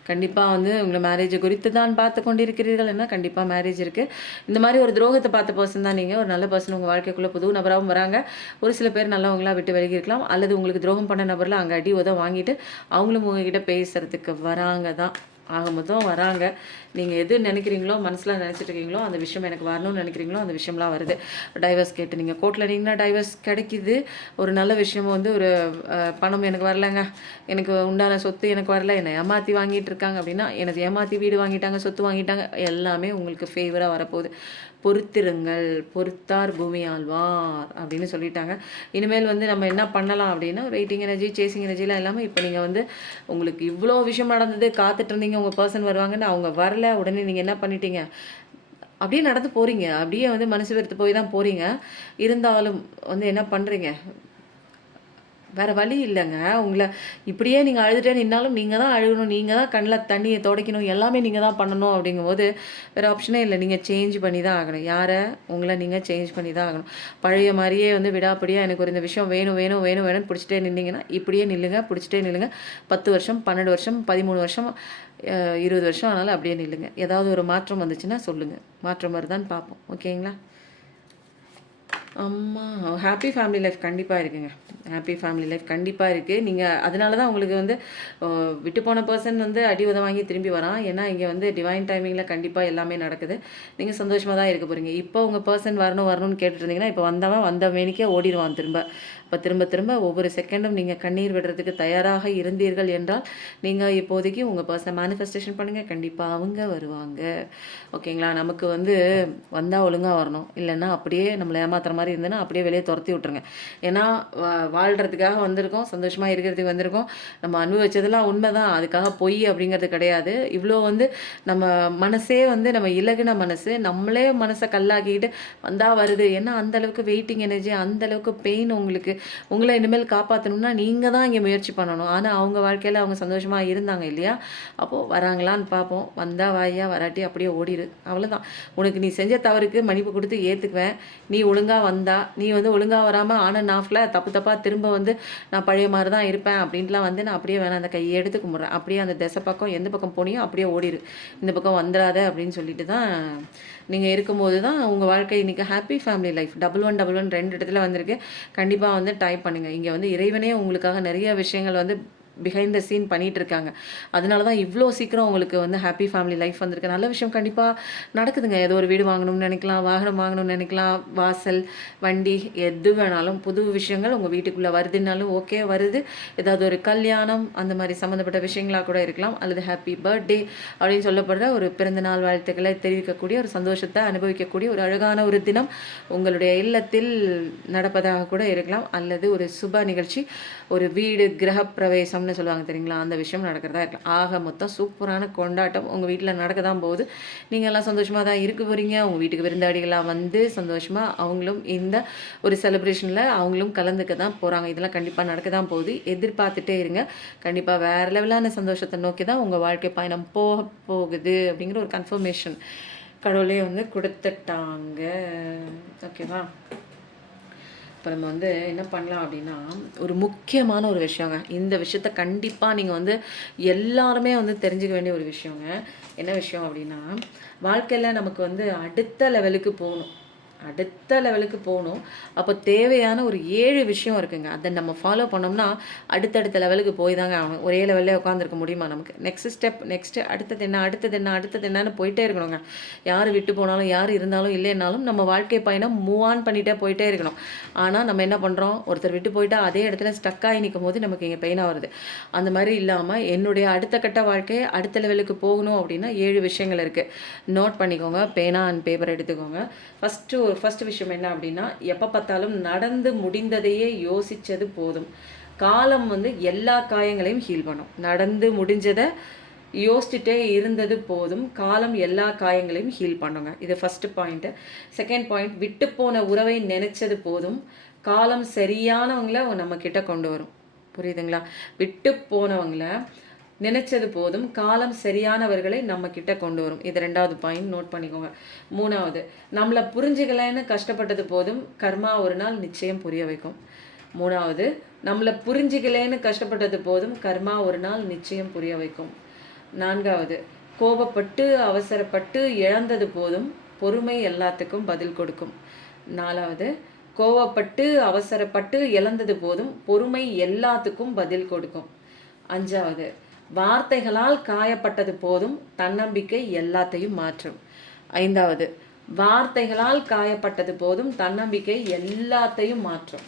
கண்டிப்பாக வந்து உங்களை மேரேஜ் குறித்து தான் பார்த்து கொண்டிருக்கிறீர்கள் என்ன, கண்டிப்பாக மேரேஜ் இருக்குது. இந்த மாதிரி ஒரு துரோகத்தை பார்த்த பர்சன் தான் நீங்கள். ஒரு நல்ல பர்சன் உங்கள் வாழ்க்கைக்குள்ளே புது நபராகவும் வராங்க. ஒரு சில பேர் நல்லவங்களாக விட்டு விலகி இருக்கலாம், அல்லது உங்களுக்கு துரோகம் பண்ண நபரில் அங்கே அடி உதவ வாங்கிட்டு அவங்களும் உங்ககிட்ட பேசுகிறதுக்கு வராங்க தான். ஆக மொத்தம் வராங்க. நீங்கள் எது நினைக்கிறீங்களோ, மனசில் நினச்சிட்டு இருக்கீங்களோ, அந்த விஷயம் எனக்கு வரணும்னு நினைக்கிறீங்களோ அந்த விஷயம்லாம் வருது. டைவர்ஸ் கேட்டு நீங்கள் கோர்ட்டில் இருந்தீங்கன்னா டைவர்ஸ் கிடைக்கிது. ஒரு நல்ல விஷயம் வந்து ஒரு பணம் எனக்கு வரலைங்க, எனக்கு உண்டான சொத்து எனக்கு வரல, என்னை ஏமாற்றி வாங்கிட்டு இருக்காங்க அப்படின்னா, எனக்கு ஏமாற்றி வீடு வாங்கிட்டாங்க, சொத்து வாங்கிட்டாங்க, எல்லாமே உங்களுக்கு ஃபேவராக வரப்போகுது. பொறுத்திருங்கள், பொறுத்தார் பூமி ஆழ்வார் அப்படின்னு சொல்லிட்டாங்க. இனிமேல் வந்து நம்ம என்ன பண்ணலாம் அப்படின்னா, வெயிட்டிங் எனர்ஜி, சேசிங் எனர்ஜிலாம் இல்லாமல் இப்போ நீங்கள் வந்து உங்களுக்கு இவ்வளோ விஷயம் நடந்தது, காத்துட்டு இருந்தீங்க உங்கள் பர்சன் வருவாங்கன்னு, அவங்க வரல, உடனே நீங்கள் என்ன பண்ணிட்டீங்க, அப்படியே நடந்து போகிறீங்க. அப்படியே வந்து மனசு வெறுத்து போய் தான் போகிறீங்க. இருந்தாலும் வந்து என்ன பண்ணுறீங்க, வேறு வழி இல்லைங்க. உங்களை இப்படியே நீங்கள் அழுதுகிட்டே நின்னாலும் நீங்கள் தான் அழுகணும், நீங்கள் தான் கண்ணில் தண்ணியை துடைக்கணும், எல்லாமே நீங்கள் தான் பண்ணணும். அப்படிங்கும்போது வேறு ஆப்ஷனே இல்லை. நீங்கள் சேஞ்ச் பண்ணி தான் ஆகணும். யாரை, உங்களை நீங்கள் சேஞ்ச் பண்ணி தான் ஆகணும். பழைய மாதிரியே வந்து விடாப்படியாக எனக்கு ஒரு இந்த விஷயம் வேணும் வேணும் வேணும் வேணும்னு பிடிச்சிட்டே நின்னீங்கன்னா இப்படியே நில்லுங்க, பிடிச்சிட்டே நில்லுங்க. 10 வருஷம், 12 வருஷம், 13 வருஷம், 20 வருஷம் ஆனாலும் அப்படியே நில்லுங்க. ஏதாவது ஒரு மாற்றம் வந்துச்சுன்னா சொல்லுங்கள், மாற்றம் வருதான்னு பார்ப்போம். ஓகேங்களா? அம்மா ஹாப்பி ஃபேமிலி லைஃப் கண்டிப்பாக இருக்குங்க. ஹாப்பி ஃபேமிலி லைஃப் கண்டிப்பாக இருக்குது. நீங்கள் அதனால தான் உங்களுக்கு வந்து விட்டு போன பர்சன் வந்து அடி உத வாங்கி திரும்பி வரான். ஏன்னா இங்கே வந்து டிவைன் டைமிங்கில் கண்டிப்பாக எல்லாமே நடக்குது. நீங்கள் சந்தோஷமாக தான் இருக்க போகிறீங்க. இப்போ உங்கள் பர்சன் வரணும்னு கேட்டுட்டு இருந்தீங்கன்னா, இப்போ வந்த மேனிக்கே ஓடிடுவான் திரும்ப. இப்போ திரும்ப ஒவ்வொரு செகண்டும் நீங்கள் கண்ணீர் விடுறதுக்கு தயாராக இருந்தீர்கள் என்றால், நீங்கள் இப்போதைக்கு உங்கள் பர்சனை மேனிஃபெஸ்டேஷன் பண்ணுங்கள். கண்டிப்பாக அவங்க வருவாங்க. ஓகேங்களா? நமக்கு வந்து வந்தால் ஒழுங்காக வரணும், இல்லைன்னா அப்படியே நம்மளை ஏமாத்துற மாதிரி இருந்ததுன்னா அப்படியே வெளியே துரத்தி விட்ருங்க. ஏன்னா வாழ்கிறதுக்காக வந்திருக்கோம், சந்தோஷமாக இருக்கிறதுக்கு வந்திருக்கோம். நம்ம அனுபவிச்சதெல்லாம் உண்மை தான், அதுக்காக பொய் அப்படிங்கிறது கிடையாது. இவ்வளோ வந்து நம்ம மனசே வந்து நம்ம இலகுன மனசு, நம்மளே மனசை கல்லாக்கிக்கிட்டு வந்தால் வருது. ஏன்னா அந்தளவுக்கு வெயிட்டிங் எனர்ஜி, அந்தளவுக்கு பெயின் உங்களுக்கு. உங்களை இனிமேல் காப்பாற்றணும்னா நீங்கள் தான் இங்கே முயற்சி பண்ணணும். ஆனால் அவங்க வாழ்க்கையில் அவங்க சந்தோஷமாக இருந்தாங்க இல்லையா? அப்போது வராங்களான்னு பார்ப்போம். வந்தால் வாயா, வராட்டி அப்படியே ஓடிடு, அவ்வளோதான். உனக்கு நீ செஞ்ச தவறுக்கு மன்னிப்பு கொடுத்து ஏற்றுக்குவேன். நீ ஒழுங்காக வந்தா, நீ வந்து ஒழுங்காக வராமல் ஆன் அண்ட் ஆஃபில் தப்பாக திரும்ப வந்து நான் பழைய மாதிரி தான் இருப்பேன் அப்படின்ட்டுலாம் வந்து நான் அப்படியே வேணாம், அந்த கையை எடுத்து கும்பிட்றேன். அப்படியே அந்த திசை பக்கம் எந்த பக்கம் போனியோ அப்படியே ஓடிடு, இந்த பக்கம் வந்துடாத அப்படின்னு சொல்லிட்டு தான் நீங்கள் இருக்கும்போது தான் உங்கள் வாழ்க்கை இன்றைக்கி ஹாப்பி ஃபேமிலி லைஃப் 1111 2 இடத்துல வந்திருக்கு. கண்டிப்பாக வந்து டைப் பண்ணுங்கள். இங்கே வந்து இறைவனே உங்களுக்காக நிறைய விஷயங்கள் வந்து பிஹைண்ட் த சீன் பண்ணிகிட்டு இருக்காங்க. அதனால தான் இவ்வளோ சீக்கிரம் உங்களுக்கு வந்து ஹாப்பி ஃபேமிலி லைஃப் வந்திருக்கு. நல்ல விஷயம் கண்டிப்பாக நடக்குதுங்க. ஏதோ ஒரு வீடு வாங்கணும்னு நினைக்கலாம், வாகனம் வாங்கணும்னு நினைக்கலாம், வாசல், வண்டி எது வேணாலும் புது விஷயங்கள் உங்கள் வீட்டுக்குள்ளே வருதுன்னாலும் ஓகே வருது. ஏதாவது ஒரு கல்யாணம் அந்த மாதிரி சம்மந்தப்பட்ட விஷயங்களாக கூட இருக்கலாம், அல்லது ஹாப்பி பர்த்டே அப்படின்னு சொல்லப்படுற ஒரு பிறந்தநாள் வாழ்த்துக்களை தெரிவிக்கக்கூடிய ஒரு சந்தோஷத்தை அனுபவிக்கக்கூடிய ஒரு அழகான ஒரு தினம் உங்களுடைய இல்லத்தில் நடப்பதாக கூட இருக்கலாம், அல்லது ஒரு சுப நிகழ்ச்சி, ஒரு வீடு கிரகப்பிரவேசம்னு சொல்லுவாங்க தெரியுங்களா, அந்த விஷயம் நடக்கிறதா இருக்கலாம். ஆக மொத்தம் சூப்பரான கொண்டாட்டம் உங்கள் வீட்டில் நடக்க தான் போகுது. நீங்கள் எல்லாம் சந்தோஷமாக தான் இருக்க போகிறீங்க. உங்கள் வீட்டுக்கு விருந்தாடிகளாக வந்து சந்தோஷமாக அவங்களும் இந்த ஒரு செலிப்ரேஷனில் அவங்களும் கலந்துக்க தான் போகிறாங்க. இதெல்லாம் கண்டிப்பாக நடக்க தான் போகுது. எதிர்பார்த்துட்டே இருங்க. கண்டிப்பாக வேறு லெவலான சந்தோஷத்தை நோக்கி தான் உங்கள் வாழ்க்கை பயணம் போகுது அப்படிங்கிற ஒரு கன்ஃபர்மேஷன் கடவுளே வந்து கொடுத்துட்டாங்க. ஓகேவா? இப்போ நம்ம வந்து என்ன பண்ணலாம் அப்படின்னா, ஒரு முக்கியமான ஒரு விஷயங்க. இந்த விஷயத்த கண்டிப்பாக நீங்கள் வந்து எல்லாருமே வந்து தெரிஞ்சுக்க வேண்டிய ஒரு விஷயங்க. என்ன விஷயம் அப்படின்னா, வாழ்க்கையில் நமக்கு வந்து அடுத்த லெவலுக்கு போகணும். அப்போ தேவையான ஒரு 7 விஷயம் இருக்குங்க. அதை நம்ம ஃபாலோ பண்ணோம்னா அடுத்தடுத்த லெவலுக்கு போய் தாங்க ஆகணும். ஒரே லெவலில் உட்காந்துருக்க முடியுமா நமக்கு? நெக்ஸ்ட் ஸ்டெப், அடுத்தது என்னன்னு போயிட்டே இருக்கணுங்க. யார் விட்டு போனாலும், யார் இருந்தாலும் இல்லைன்னாலும் நம்ம வாழ்க்கை பயணம் மூவ் ஆன் பண்ணிகிட்டே போயிட்டே இருக்கணும். ஆனால் நம்ம என்ன பண்ணுறோம், ஒருத்தர் விட்டு போயிட்டா அதே இடத்துல ஸ்டக் ஆகி நிற்கும் போது நமக்கு இங்கே பெயினாக வருது. அந்த மாதிரி இல்லாமல் என்னுடைய அடுத்த கட்ட வாழ்க்கையை அடுத்த லெவலுக்கு போகணும் அப்படின்னா 7 விஷயங்கள் இருக்குது. நோட் பண்ணிக்கோங்க. பேனா அண்ட் பேப்பர் எடுத்துக்கோங்க. ஃபர்ஸ்ட் விஷயம் என்ன அப்படின்னா, எப்போ பார்த்தாலும் நடந்து முடிந்ததையே யோசித்தது போதும். காலம் வந்து எல்லா காயங்களையும் ஹீல் பண்ணும். நடந்து முடிஞ்சதை யோசிச்சுட்டே இருந்தது போதும், காலம் எல்லா காயங்களையும் ஹீல் பண்ணுங்க. இது ஃபர்ஸ்ட் பாயிண்ட்டு. செகண்ட் பாயிண்ட், விட்டு போன உறவை நினைச்சது போதும், காலம் சரியானவங்கள நம்ம கிட்ட கொண்டு வரும். புரியுதுங்களா? விட்டு போனவங்கள நினைச்சது போதும், காலம் சரியானவர்களை நம்ம கிட்ட கொண்டு வரும். இது 2வது பாயிண்ட், நோட் பண்ணிக்கோங்க. 3வது, நம்மளை புரிஞ்சுக்கலைன்னு கஷ்டப்பட்டது போதும், கர்மா ஒரு நாள் நிச்சயம் புரிய வைக்கும். 3வது, நம்மளை புரிஞ்சுக்கலைன்னு கஷ்டப்பட்டது போதும், கர்மா ஒரு நாள் நிச்சயம் புரிய வைக்கும். 4வது, கோபப்பட்டு அவசரப்பட்டு இழந்தது போதும், பொறுமை எல்லாத்துக்கும் பதில் கொடுக்கும். 4வது, கோபப்பட்டு அவசரப்பட்டு இழந்தது போதும், பொறுமை எல்லாத்துக்கும் பதில் கொடுக்கும். 5வது, வார்த்தைகளால் காயப்பட்டது போதும், தன்னம்பிக்கை எல்லாத்தையும் மாற்றும். 5வது, வார்த்தைகளால் காயப்பட்டது போதும், தன்னம்பிக்கை எல்லாத்தையும் மாற்றும்.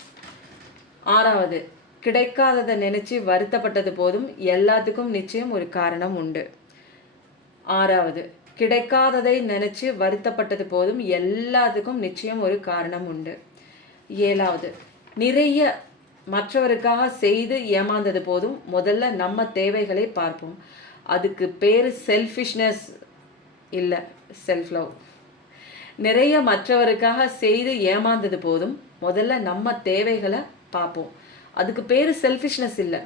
6வது, கிடைக்காததை நினைச்சு வருத்தப்பட்டது போதும், எல்லாத்துக்கும் நிச்சயம் ஒரு காரணம் உண்டு. 6வது, கிடைக்காததை நினைச்சு வருத்தப்பட்டது போதும், எல்லாத்துக்கும் நிச்சயம் ஒரு காரணம் உண்டு. 7வது, நிறைய மற்றவருக்காக செய்து ஏமாந்தது போதும், முதல்ல நம்ம தேவைகளை பார்ப்போம். அதுக்கு பேர் செல்ஃபிஷ்னஸ் இல்லை, செல்ஃப் லவ். நிறைய மற்றவருக்காக செய்து ஏமாந்தது போதும், முதல்ல நம்ம தேவைகளை பார்ப்போம். அதுக்கு பேர் செல்ஃபிஷ்னஸ் இல்லை,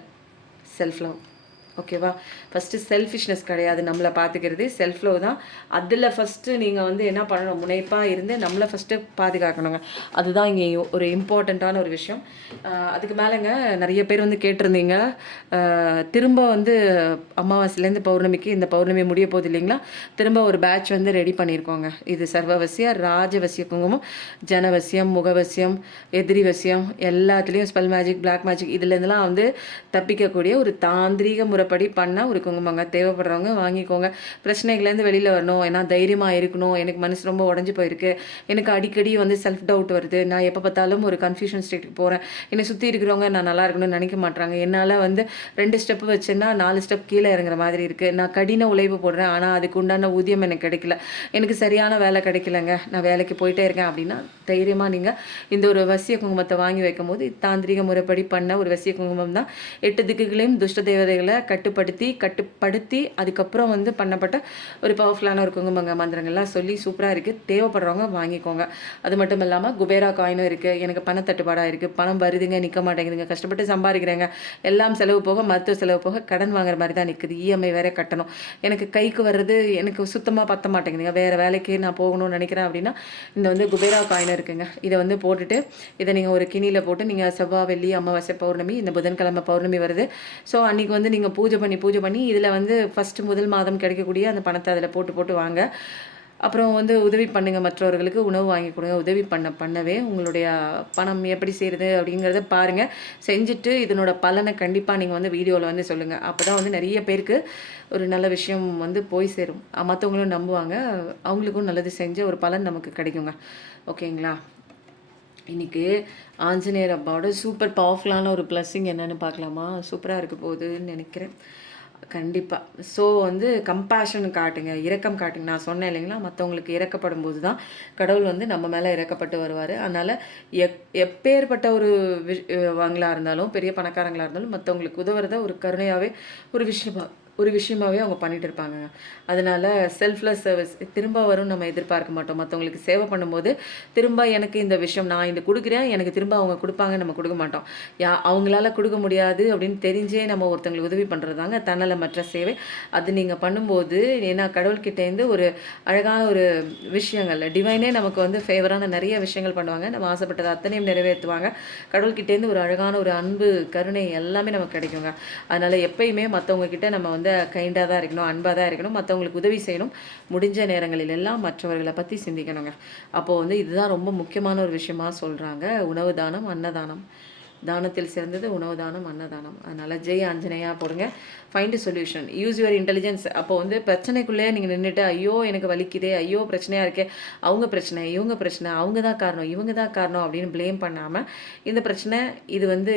செல்ஃப் லவ். ஓகேவா? ஃபஸ்ட்டு செல்ஃபிஷ்னஸ் கிடையாது, நம்மளை பார்த்துக்கிறது செல்ஃப் லவ் தான். அதில் ஃபஸ்ட்டு நீங்கள் வந்து என்ன பண்ணணும், முனைப்பாக இருந்து நம்மளை ஃபஸ்ட்டு பாதுகாக்கணுங்க. அதுதான் இங்கே ஒரு இம்பார்ட்டண்ட்டான ஒரு விஷயம். அதுக்கு மேலேங்க நிறைய பேர் வந்து கேட்டிருந்தீங்க, திரும்ப வந்து அமாவாசைலேருந்து பௌர்ணமிக்கு, இந்த பௌர்ணமி முடிய போகுது இல்லைங்களா, திரும்ப ஒரு பேட்ச் வந்து ரெடி பண்ணியிருக்கோங்க. இது சர்வவசியம், ராஜவசிய குங்குமம், ஜனவசியம், முகவசியம், எதிரி வசியம், எல்லாத்துலேயும் ஸ்பெல் மேஜிக், பிளாக் மேஜிக், இதுலேருந்துலாம் வந்து தப்பிக்கக்கூடிய ஒரு தாந்திரீக முறைப்படி பண்ண ஒரு குங்குமங்க. தேவைப்படுறவங்க வாங்கிக்கோங்க. பிரச்சனைகள்லேருந்து வெளியில் வரணும், ஏன்னா தைரியமாக இருக்கணும். எனக்கு மனசு ரொம்ப உடஞ்சி போயிருக்கு, எனக்கு அடிக்கடி வந்து செல்ஃப் டவுட் வருது, நான் எப்போ பார்த்தாலும் ஒரு கன்ஃபியூஷன் ஸ்டேட்டுக்கு போகிறேன், என்னை சுற்றி இருக்கிறவங்க நான் நல்லா இருக்கணும்னு நினைக்க மாட்டாங்க, என்னால் வந்து 2 ஸ்டெப்பு வச்சேன்னா 4 ஸ்டெப் கீழே இறங்குற மாதிரி இருக்குது, நான் கடின உழைப்பு போடுறேன், ஆனால் அதுக்கு உண்டான ஊதியம் எனக்கு கிடைக்கல, எனக்கு சரியான வேலை கிடைக்கலங்க, நான் வேலைக்கு போயிட்டே இருக்கேன் அப்படின்னா தைரியமாக நீங்கள் இந்த ஒரு வசிய குங்குமத்தை வாங்கி வைக்கும் போது, தாந்திரிக முறைப்படி பண்ண ஒரு வசிய குங்குமம் தான். 8 திக்குகளையும் துஷ்ட தேவதைகளை கட்டுப்படுத்தி அதுக்கப்புறம் வந்து பண்ணப்பட்ட ஒரு பவர்ஃபுல்லான ஒரு குங்குமங்க. மந்திரங்கள்லாம் சொல்லி சூப்பராக இருக்குது. தேவைப்படுறவங்க வாங்கிக்கோங்க. அது மட்டும் இல்லாமல் குபேரா காயினும் இருக்குது. எனக்கு பண தட்டுப்பாடாக இருக்குது, பணம் வருதுங்க, நிற்க மாட்டேங்குதுங்க, கஷ்டப்பட்டு சம்பாதிக்கிறேங்க, எல்லாம் செலவு போக, மருத்துவ செலவு போக, கடன் வாங்குற மாதிரி தான் நிற்குது, இஎம்ஐ வேற கட்டணும், எனக்கு கைக்கு வர்றது எனக்கு சுத்தமாக பத்த மாட்டேங்குதுங்க, வேறு வேலைக்கு நான் போகணும்னு நினைக்கிறேன் அப்படின்னா இந்த வந்து குபேரா காயின் இருக்குங்க. இதை வந்து போட்டுட்டு இதை நீங்கள் ஒரு கிணியில் போட்டு நீங்கள் செவ்வாய், வெள்ளி, அமாவாசை, பௌர்ணமி, இந்த புதன்கிழமை பௌர்ணமி வருது, ஸோ அன்றைக்கி வந்து நீங்கள் பூஜை பண்ணி இதில் வந்து ஃபஸ்ட்டு முதல் மாதம் கிடைக்கக்கூடிய அந்த பணத்தை அதில் போட்டு வாங்க. அப்புறம் வந்து உதவி பண்ணுங்கள், மற்றவர்களுக்கு உணவு வாங்கி கொடுங்க. உதவி பண்ணவே உங்களுடைய பணம் எப்படி செய்கிறது அப்படிங்கிறத பாருங்கள். செஞ்சுட்டு இதனோட பலனை கண்டிப்பாக நீங்கள் வந்து வீடியோவில் வந்து சொல்லுங்கள். அப்போ தான் வந்து நிறைய பேருக்கு ஒரு நல்ல விஷயம் வந்து போய் சேரும். மற்றவங்களும் நம்புவாங்க. அவங்களுக்கும் நல்லது செஞ்ச ஒரு பலன் நமக்கு கிடைக்குங்க. ஓகேங்களா? இன்றைக்கி ஆஞ்சநேயர் அப்பாவோட சூப்பர் பவர்ஃபுல்லான ஒரு பிளஸ்ஸிங் என்னென்னு பார்க்கலாமா? சூப்பராக இருக்க போகுதுன்னு நினைக்கிறேன். கண்டிப்பாக. ஸோ வந்து கம்பேஷன் காட்டுங்க, இரக்கம் காட்டுங்க. நான் சொன்னேன் இல்லைங்களா, மற்றவங்களுக்கு இறக்கப்படும் போது தான் கடவுள் வந்து நம்ம மேலே இறக்கப்பட்டு வருவார். அதனால் எப்பேற்பட்ட ஒரு வாங்களாக இருந்தாலும், பெரிய பணக்காரங்களாக இருந்தாலும் மற்றவங்களுக்கு உதவுறத ஒரு கருணையாகவே ஒரு விஷயமாகவே அவங்க பண்ணிகிட்டு இருப்பாங்க. அதனால் செல்ஃப்லெஸ் சர்வீஸ் திரும்ப வரும் நம்ம எதிர்பார்க்க மாட்டோம். மற்றவங்களுக்கு சேவை பண்ணும்போது திரும்ப எனக்கு இந்த விஷயம் நான் இது கொடுக்குறேன், எனக்கு திரும்ப அவங்க கொடுப்பாங்க, நம்ம கொடுக்க மாட்டோம். அவங்களால கொடுக்க முடியாது அப்படின்னு தெரிஞ்சே நம்ம ஒருத்தங்களுக்கு உதவி பண்ணுறதாங்க தன்னலமற்ற சேவை. அது நீங்கள் பண்ணும்போது ஏன்னா கடவுள்கிட்டேருந்து ஒரு அழகான ஒரு விஷயங்கள் டிவைனே நமக்கு வந்து ஃபேவரான நிறைய விஷயங்கள் பண்ணுவாங்க. நம்ம ஆசைப்பட்டதை அத்தனையும் நிறைவேற்றுவாங்க. கடவுள்கிட்டேருந்து ஒரு அழகான ஒரு அன்பு, கருணை எல்லாமே நமக்கு கிடைக்குங்க. அதனால் எப்பயுமே மற்றவங்க கிட்ட நம்ம வந்து கைண்டாக தான் இருக்கணும், அன்பாக தான் இருக்கணும், மற்றவங்களுக்கு உதவி செய்யணும். முடிஞ்ச நேரங்களில் எல்லாம் மற்றவர்களை பற்றி சிந்திக்கணுங்க. அப்போது வந்து இதுதான் ரொம்ப முக்கியமான ஒரு விஷயமா சொல்கிறாங்க. உணவு தானம், அன்னதானம். தானத்தில் சிறந்தது உணவு தானம், அன்னதானம். அதனால் ஜெய் ஆஞ்சநேயா போடுங்க. Find solution, use your intelligence. அப்போ வந்து பிரச்சனைக்குள்ளேயே நீங்கள் நின்றுட்டு ஐயோ எனக்கு வலிக்குதே, ஐயோ பிரச்சனையாக இருக்கே, அவங்க பிரச்சனை, இவங்க பிரச்சனை, அவங்க தான் காரணம், இவங்க தான் காரணம் அப்படின்னு ப்ளேம் பண்ணாமல் இந்த பிரச்சனை இது வந்து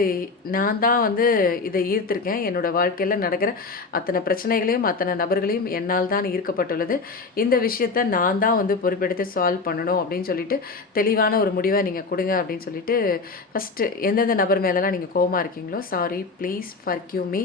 நான் தான் வந்து இதை ஈர்த்திருக்கேன். என்னோடய வாழ்க்கையில் நடக்கிற அத்தனை பிரச்சனைகளையும் அத்தனை நபர்களையும் என்னால் தான் ஈர்க்கப்பட்டுள்ளது. இந்த விஷயத்த நான் தான் வந்து பொறுப்பெடுத்து சால்வ் பண்ணணும் அப்படின்னு சொல்லிட்டு தெளிவான ஒரு முடிவை நீங்கள் கொடுங்க அப்படின்னு சொல்லிட்டு ஃபஸ்ட்டு எந்தெந்த நபர் மேலெலாம் நீங்கள் கோவமாக இருக்கீங்களோ sorry, please forgive me,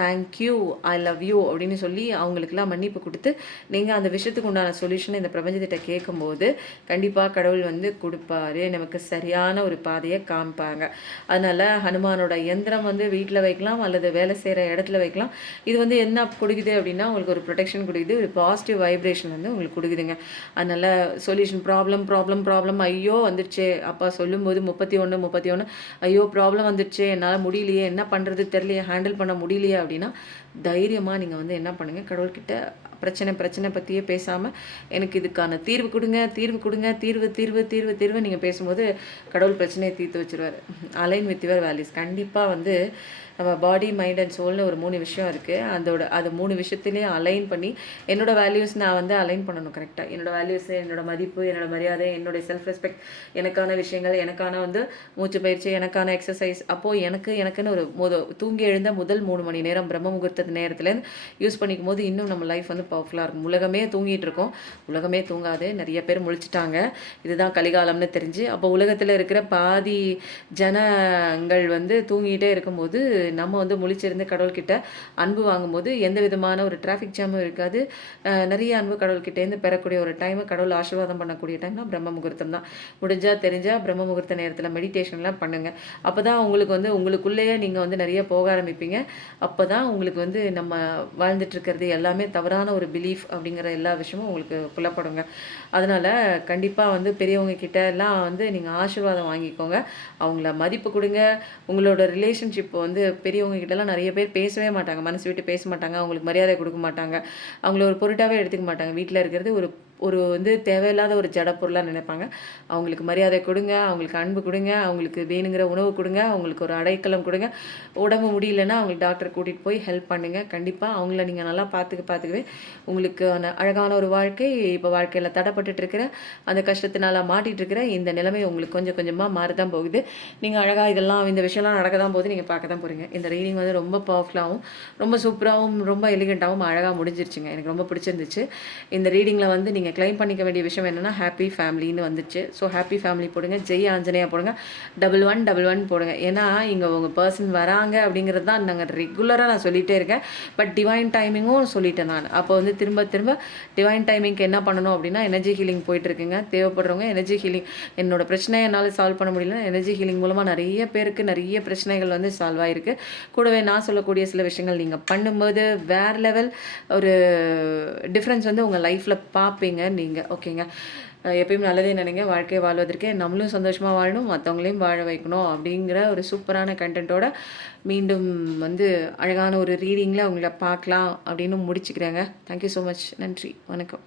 thank you, I love you அப்படின்னு சொல்லி அவங்களுக்கெல்லாம் மன்னிப்பு கொடுத்து நீங்கள் அந்த விஷயத்துக்கு உண்டான சொல்யூஷனை இந்த பிரபஞ்சத்திட்ட கேட்கும்போது கண்டிப்பாக கடவுள் வந்து கொடுப்பாரு. நமக்கு சரியான ஒரு பாதையை காமிப்பாங்க. அதனால் ஹனுமானோட எந்திரம் வந்து வீட்டில் வைக்கலாம் அல்லது வேலை செய்கிற இடத்துல வைக்கலாம். இது வந்து என்ன கொடுக்குது அப்படின்னா உங்களுக்கு ஒரு ப்ரொடெக்ஷன் கொடுக்குது, ஒரு பாசிட்டிவ் வைப்ரேஷன் வந்து உங்களுக்கு கொடுக்குதுங்க. அதனால் சொல்யூஷன் ப்ராப்ளம் ஐயோ வந்துடுச்சே அப்பா சொல்லும்போது 31 ஐயோ ப்ராப்ளம் வந்துடுச்சே, என்னால் முடியலையே, என்ன பண்ணுறது தெரியலையே, ஹேண்டில் பண்ண முடியலையே அப்படின்னா தைரியமாக நீங்கள் வந்து என்ன பண்ணுங்கள், கடவுள்கிட்ட பிரச்சனை பற்றியே பேசாமல் எனக்கு இதுக்கான தீர்வு கொடுங்க, தீர்வு நீங்கள் பேசும்போது கடவுள் பிரச்சனையை தீர்த்து வச்சுருவார். Align with your values. கண்டிப்பாக வந்து நம்ம பாடி, மைண்ட் அண்ட் சோல்னு ஒரு 3 விஷயம் இருக்குது. அது 3 விஷயத்துலேயும் அலைன் பண்ணி என்னோடய வேல்யூஸ் நான் வந்து அலைன் பண்ணணும் கரெக்டாக. என்னோடய வேல்யூஸ், என்னோடய மதிப்பு, என்னோடய மரியாதை, என்னுடைய செல்ஃப் ரெஸ்பெக்ட், எனக்கான விஷயங்கள், எனக்கான வந்து மூச்சு பயிற்சி, எனக்கான எக்ஸசைஸ். அப்போது எனக்குன்னு ஒரு தூங்கி எழுந்த முதல் 3 மணி நேரம் பிரம்ம முகூர்த்த நேரத்துலேருந்து யூஸ் பண்ணிக்கும் போது இன்னும் நம்ம லைஃப் வந்து பவர்ஃபுல்லாக இருக்கும். உலகமே தூங்கிட்டு இருக்கோம், உலகமே தூங்காது, நிறைய பேர் முழிச்சிட்டாங்க. இதுதான் கலிகாலம்னு தெரிஞ்சு அப்போ உலகத்தில் இருக்கிற பாதி ஜனங்கள் வந்து தூங்கிட்டே இருக்கும்போது நம்ம வந்து முழிச்சிருந்து கடவுள்கிட்ட அன்பு வாங்கும்போது எந்த விதமான ஒரு டிராஃபிக் ஜாமும் இருக்காது. நிறைய அன்பு கடவுள்கிட்டேருந்து பெறக்கூடிய ஒரு டைமை கடவுள் ஆசீர்வாதம் பண்ணக்கூடிய டைம்னா பிரம்ம முகூர்த்தம் தான். தெரிஞ்சால் பிரம்ம முகூர்த்த நேரத்தில் மெடிடேஷன்லாம் பண்ணுங்கள். அப்போ தான் உங்களுக்கு வந்து உங்களுக்குள்ளேயே நீங்கள் வந்து நிறைய போக ஆரம்பிப்பீங்க. அப்போ தான் உங்களுக்கு வந்து நம்ம வாழ்ந்துட்டுருக்கிறது எல்லாமே தவறான ஒரு பிலீஃப் அப்படிங்கிற எல்லா விஷயமும் உங்களுக்கு புலப்படுங்க. அதனால் கண்டிப்பாக வந்து பெரியவங்க கிட்ட எல்லாம் வந்து நீங்கள் ஆசீர்வாதம் வாங்கிக்கோங்க. அவங்கள மதிப்பு கொடுங்க. உங்களோட ரிலேஷன்ஷிப் வந்து பெரியவங்க கிட்டலாம் நிறைய பேர் பேசவே மாட்டாங்க, மனசு விட்டு பேச மாட்டாங்க, அவங்களுக்கு மரியாதை கொடுக்க மாட்டாங்க, அவங்கள ஒரு பொருட்டாகவே எடுத்துக்க மாட்டாங்க. வீட்டில் இருக்கிறது ஒரு வந்து தேவையில்லாத ஒரு ஜட பொருளாக நினைப்பாங்க. அவங்களுக்கு மரியாதை கொடுங்க, அவங்களுக்கு அன்பு கொடுங்க, அவங்களுக்கு வேணுங்கிற உணவு கொடுங்க, அவங்களுக்கு ஒரு அடைக்கலம் கொடுங்க. உடம்பு முடியலன்னா அவங்களுக்கு டாக்டர் கூட்டிகிட்டு போய் ஹெல்ப் பண்ணுங்கள். கண்டிப்பாக அவங்கள நீங்கள் நல்லா பார்த்துக்கவே உங்களுக்கு அழகான ஒரு வாழ்க்கை, இப்போ வாழ்க்கையில் தடைப்பட்டுட்டு இருக்கிற அந்த கஷ்டத்தினால மாட்டிகிட்டு இருக்கிற இந்த நிலைமை உங்களுக்கு கொஞ்சம் கொஞ்சமாக மாறதான் போகுது. நீங்கள் அழகாக இந்த விஷயம்லாம் நடக்க தான் போகுது, நீங்கள் பார்க்க தான் போகிறீங்க. இந்த ரீடிங் வந்து ரொம்ப பவர்ஃபுல்லாகவும் ரொம்ப சூப்பராகவும் ரொம்ப எலிகெண்ட்டாகவும் அழகாக முடிஞ்சிருச்சுங்க. எனக்கு ரொம்ப பிடிச்சிருந்துச்சு. இந்த ரீடிங்கில் வந்து நீங்கள் கிளைம் பண்ணிக்க வேண்டிய விஷயம் என்னென்னா ஹாப்பி ஃபேமிலின்னு வந்துச்சு. ஸோ ஹாப்பி ஃபேமிலி போடுங்க, ஜெய் ஆஞ்சநேயா போடுங்க, 1111 போடுங்க. ஏன்னா இங்கே உங்கள் பர்சன் வராங்க அப்படிங்கிறது தான் நாங்கள் ரெகுலராக நான் சொல்லிகிட்டே இருக்கேன். பட் டிவைன் டைமிங்கும் சொல்லிட்டேன் நான். அப்போ வந்து திரும்ப டிவைன் டைமிங்க்கு என்ன பண்ணணும் அப்படின்னா எனர்ஜி ஹீலிங் போயிட்டுருக்குங்க. தேவைப்படுறவங்க எனர்ஜி ஹீலிங், என்னோட பிரச்சனையை என்னால் சால்வ் பண்ண முடியல, எனர்ஜி ஹீலிங் மூலமாக நிறைய பேருக்கு நிறைய பிரச்சனைகள் வந்து சால்வ் ஆகிருக்கு. கூடவே நான் சொல்லக்கூடிய சில விஷயங்கள் நீங்கள் பண்ணும்போது வேறு லெவல் ஒரு டிஃப்ரென்ஸ் வந்து உங்கள் லைஃப்பில் பார்ப்பீங்க நீங்கள். ஓகேங்க, எப்பயும் நல்லதே நினைங்க. வாழ்க்கையை வாழ்வதற்கு நம்மளும் சந்தோஷமாக வாழணும், மற்றவங்களையும் வாழ வைக்கணும் அப்படிங்கிற ஒரு சூப்பரான கண்டென்ட்டோட மீண்டும் வந்து அழகான ஒரு ரீடிங்கில் உங்களை பார்க்கலாம் அப்படின்னு முடிச்சுக்கிறேங்க. Thank you so much. நன்றி, வணக்கம்.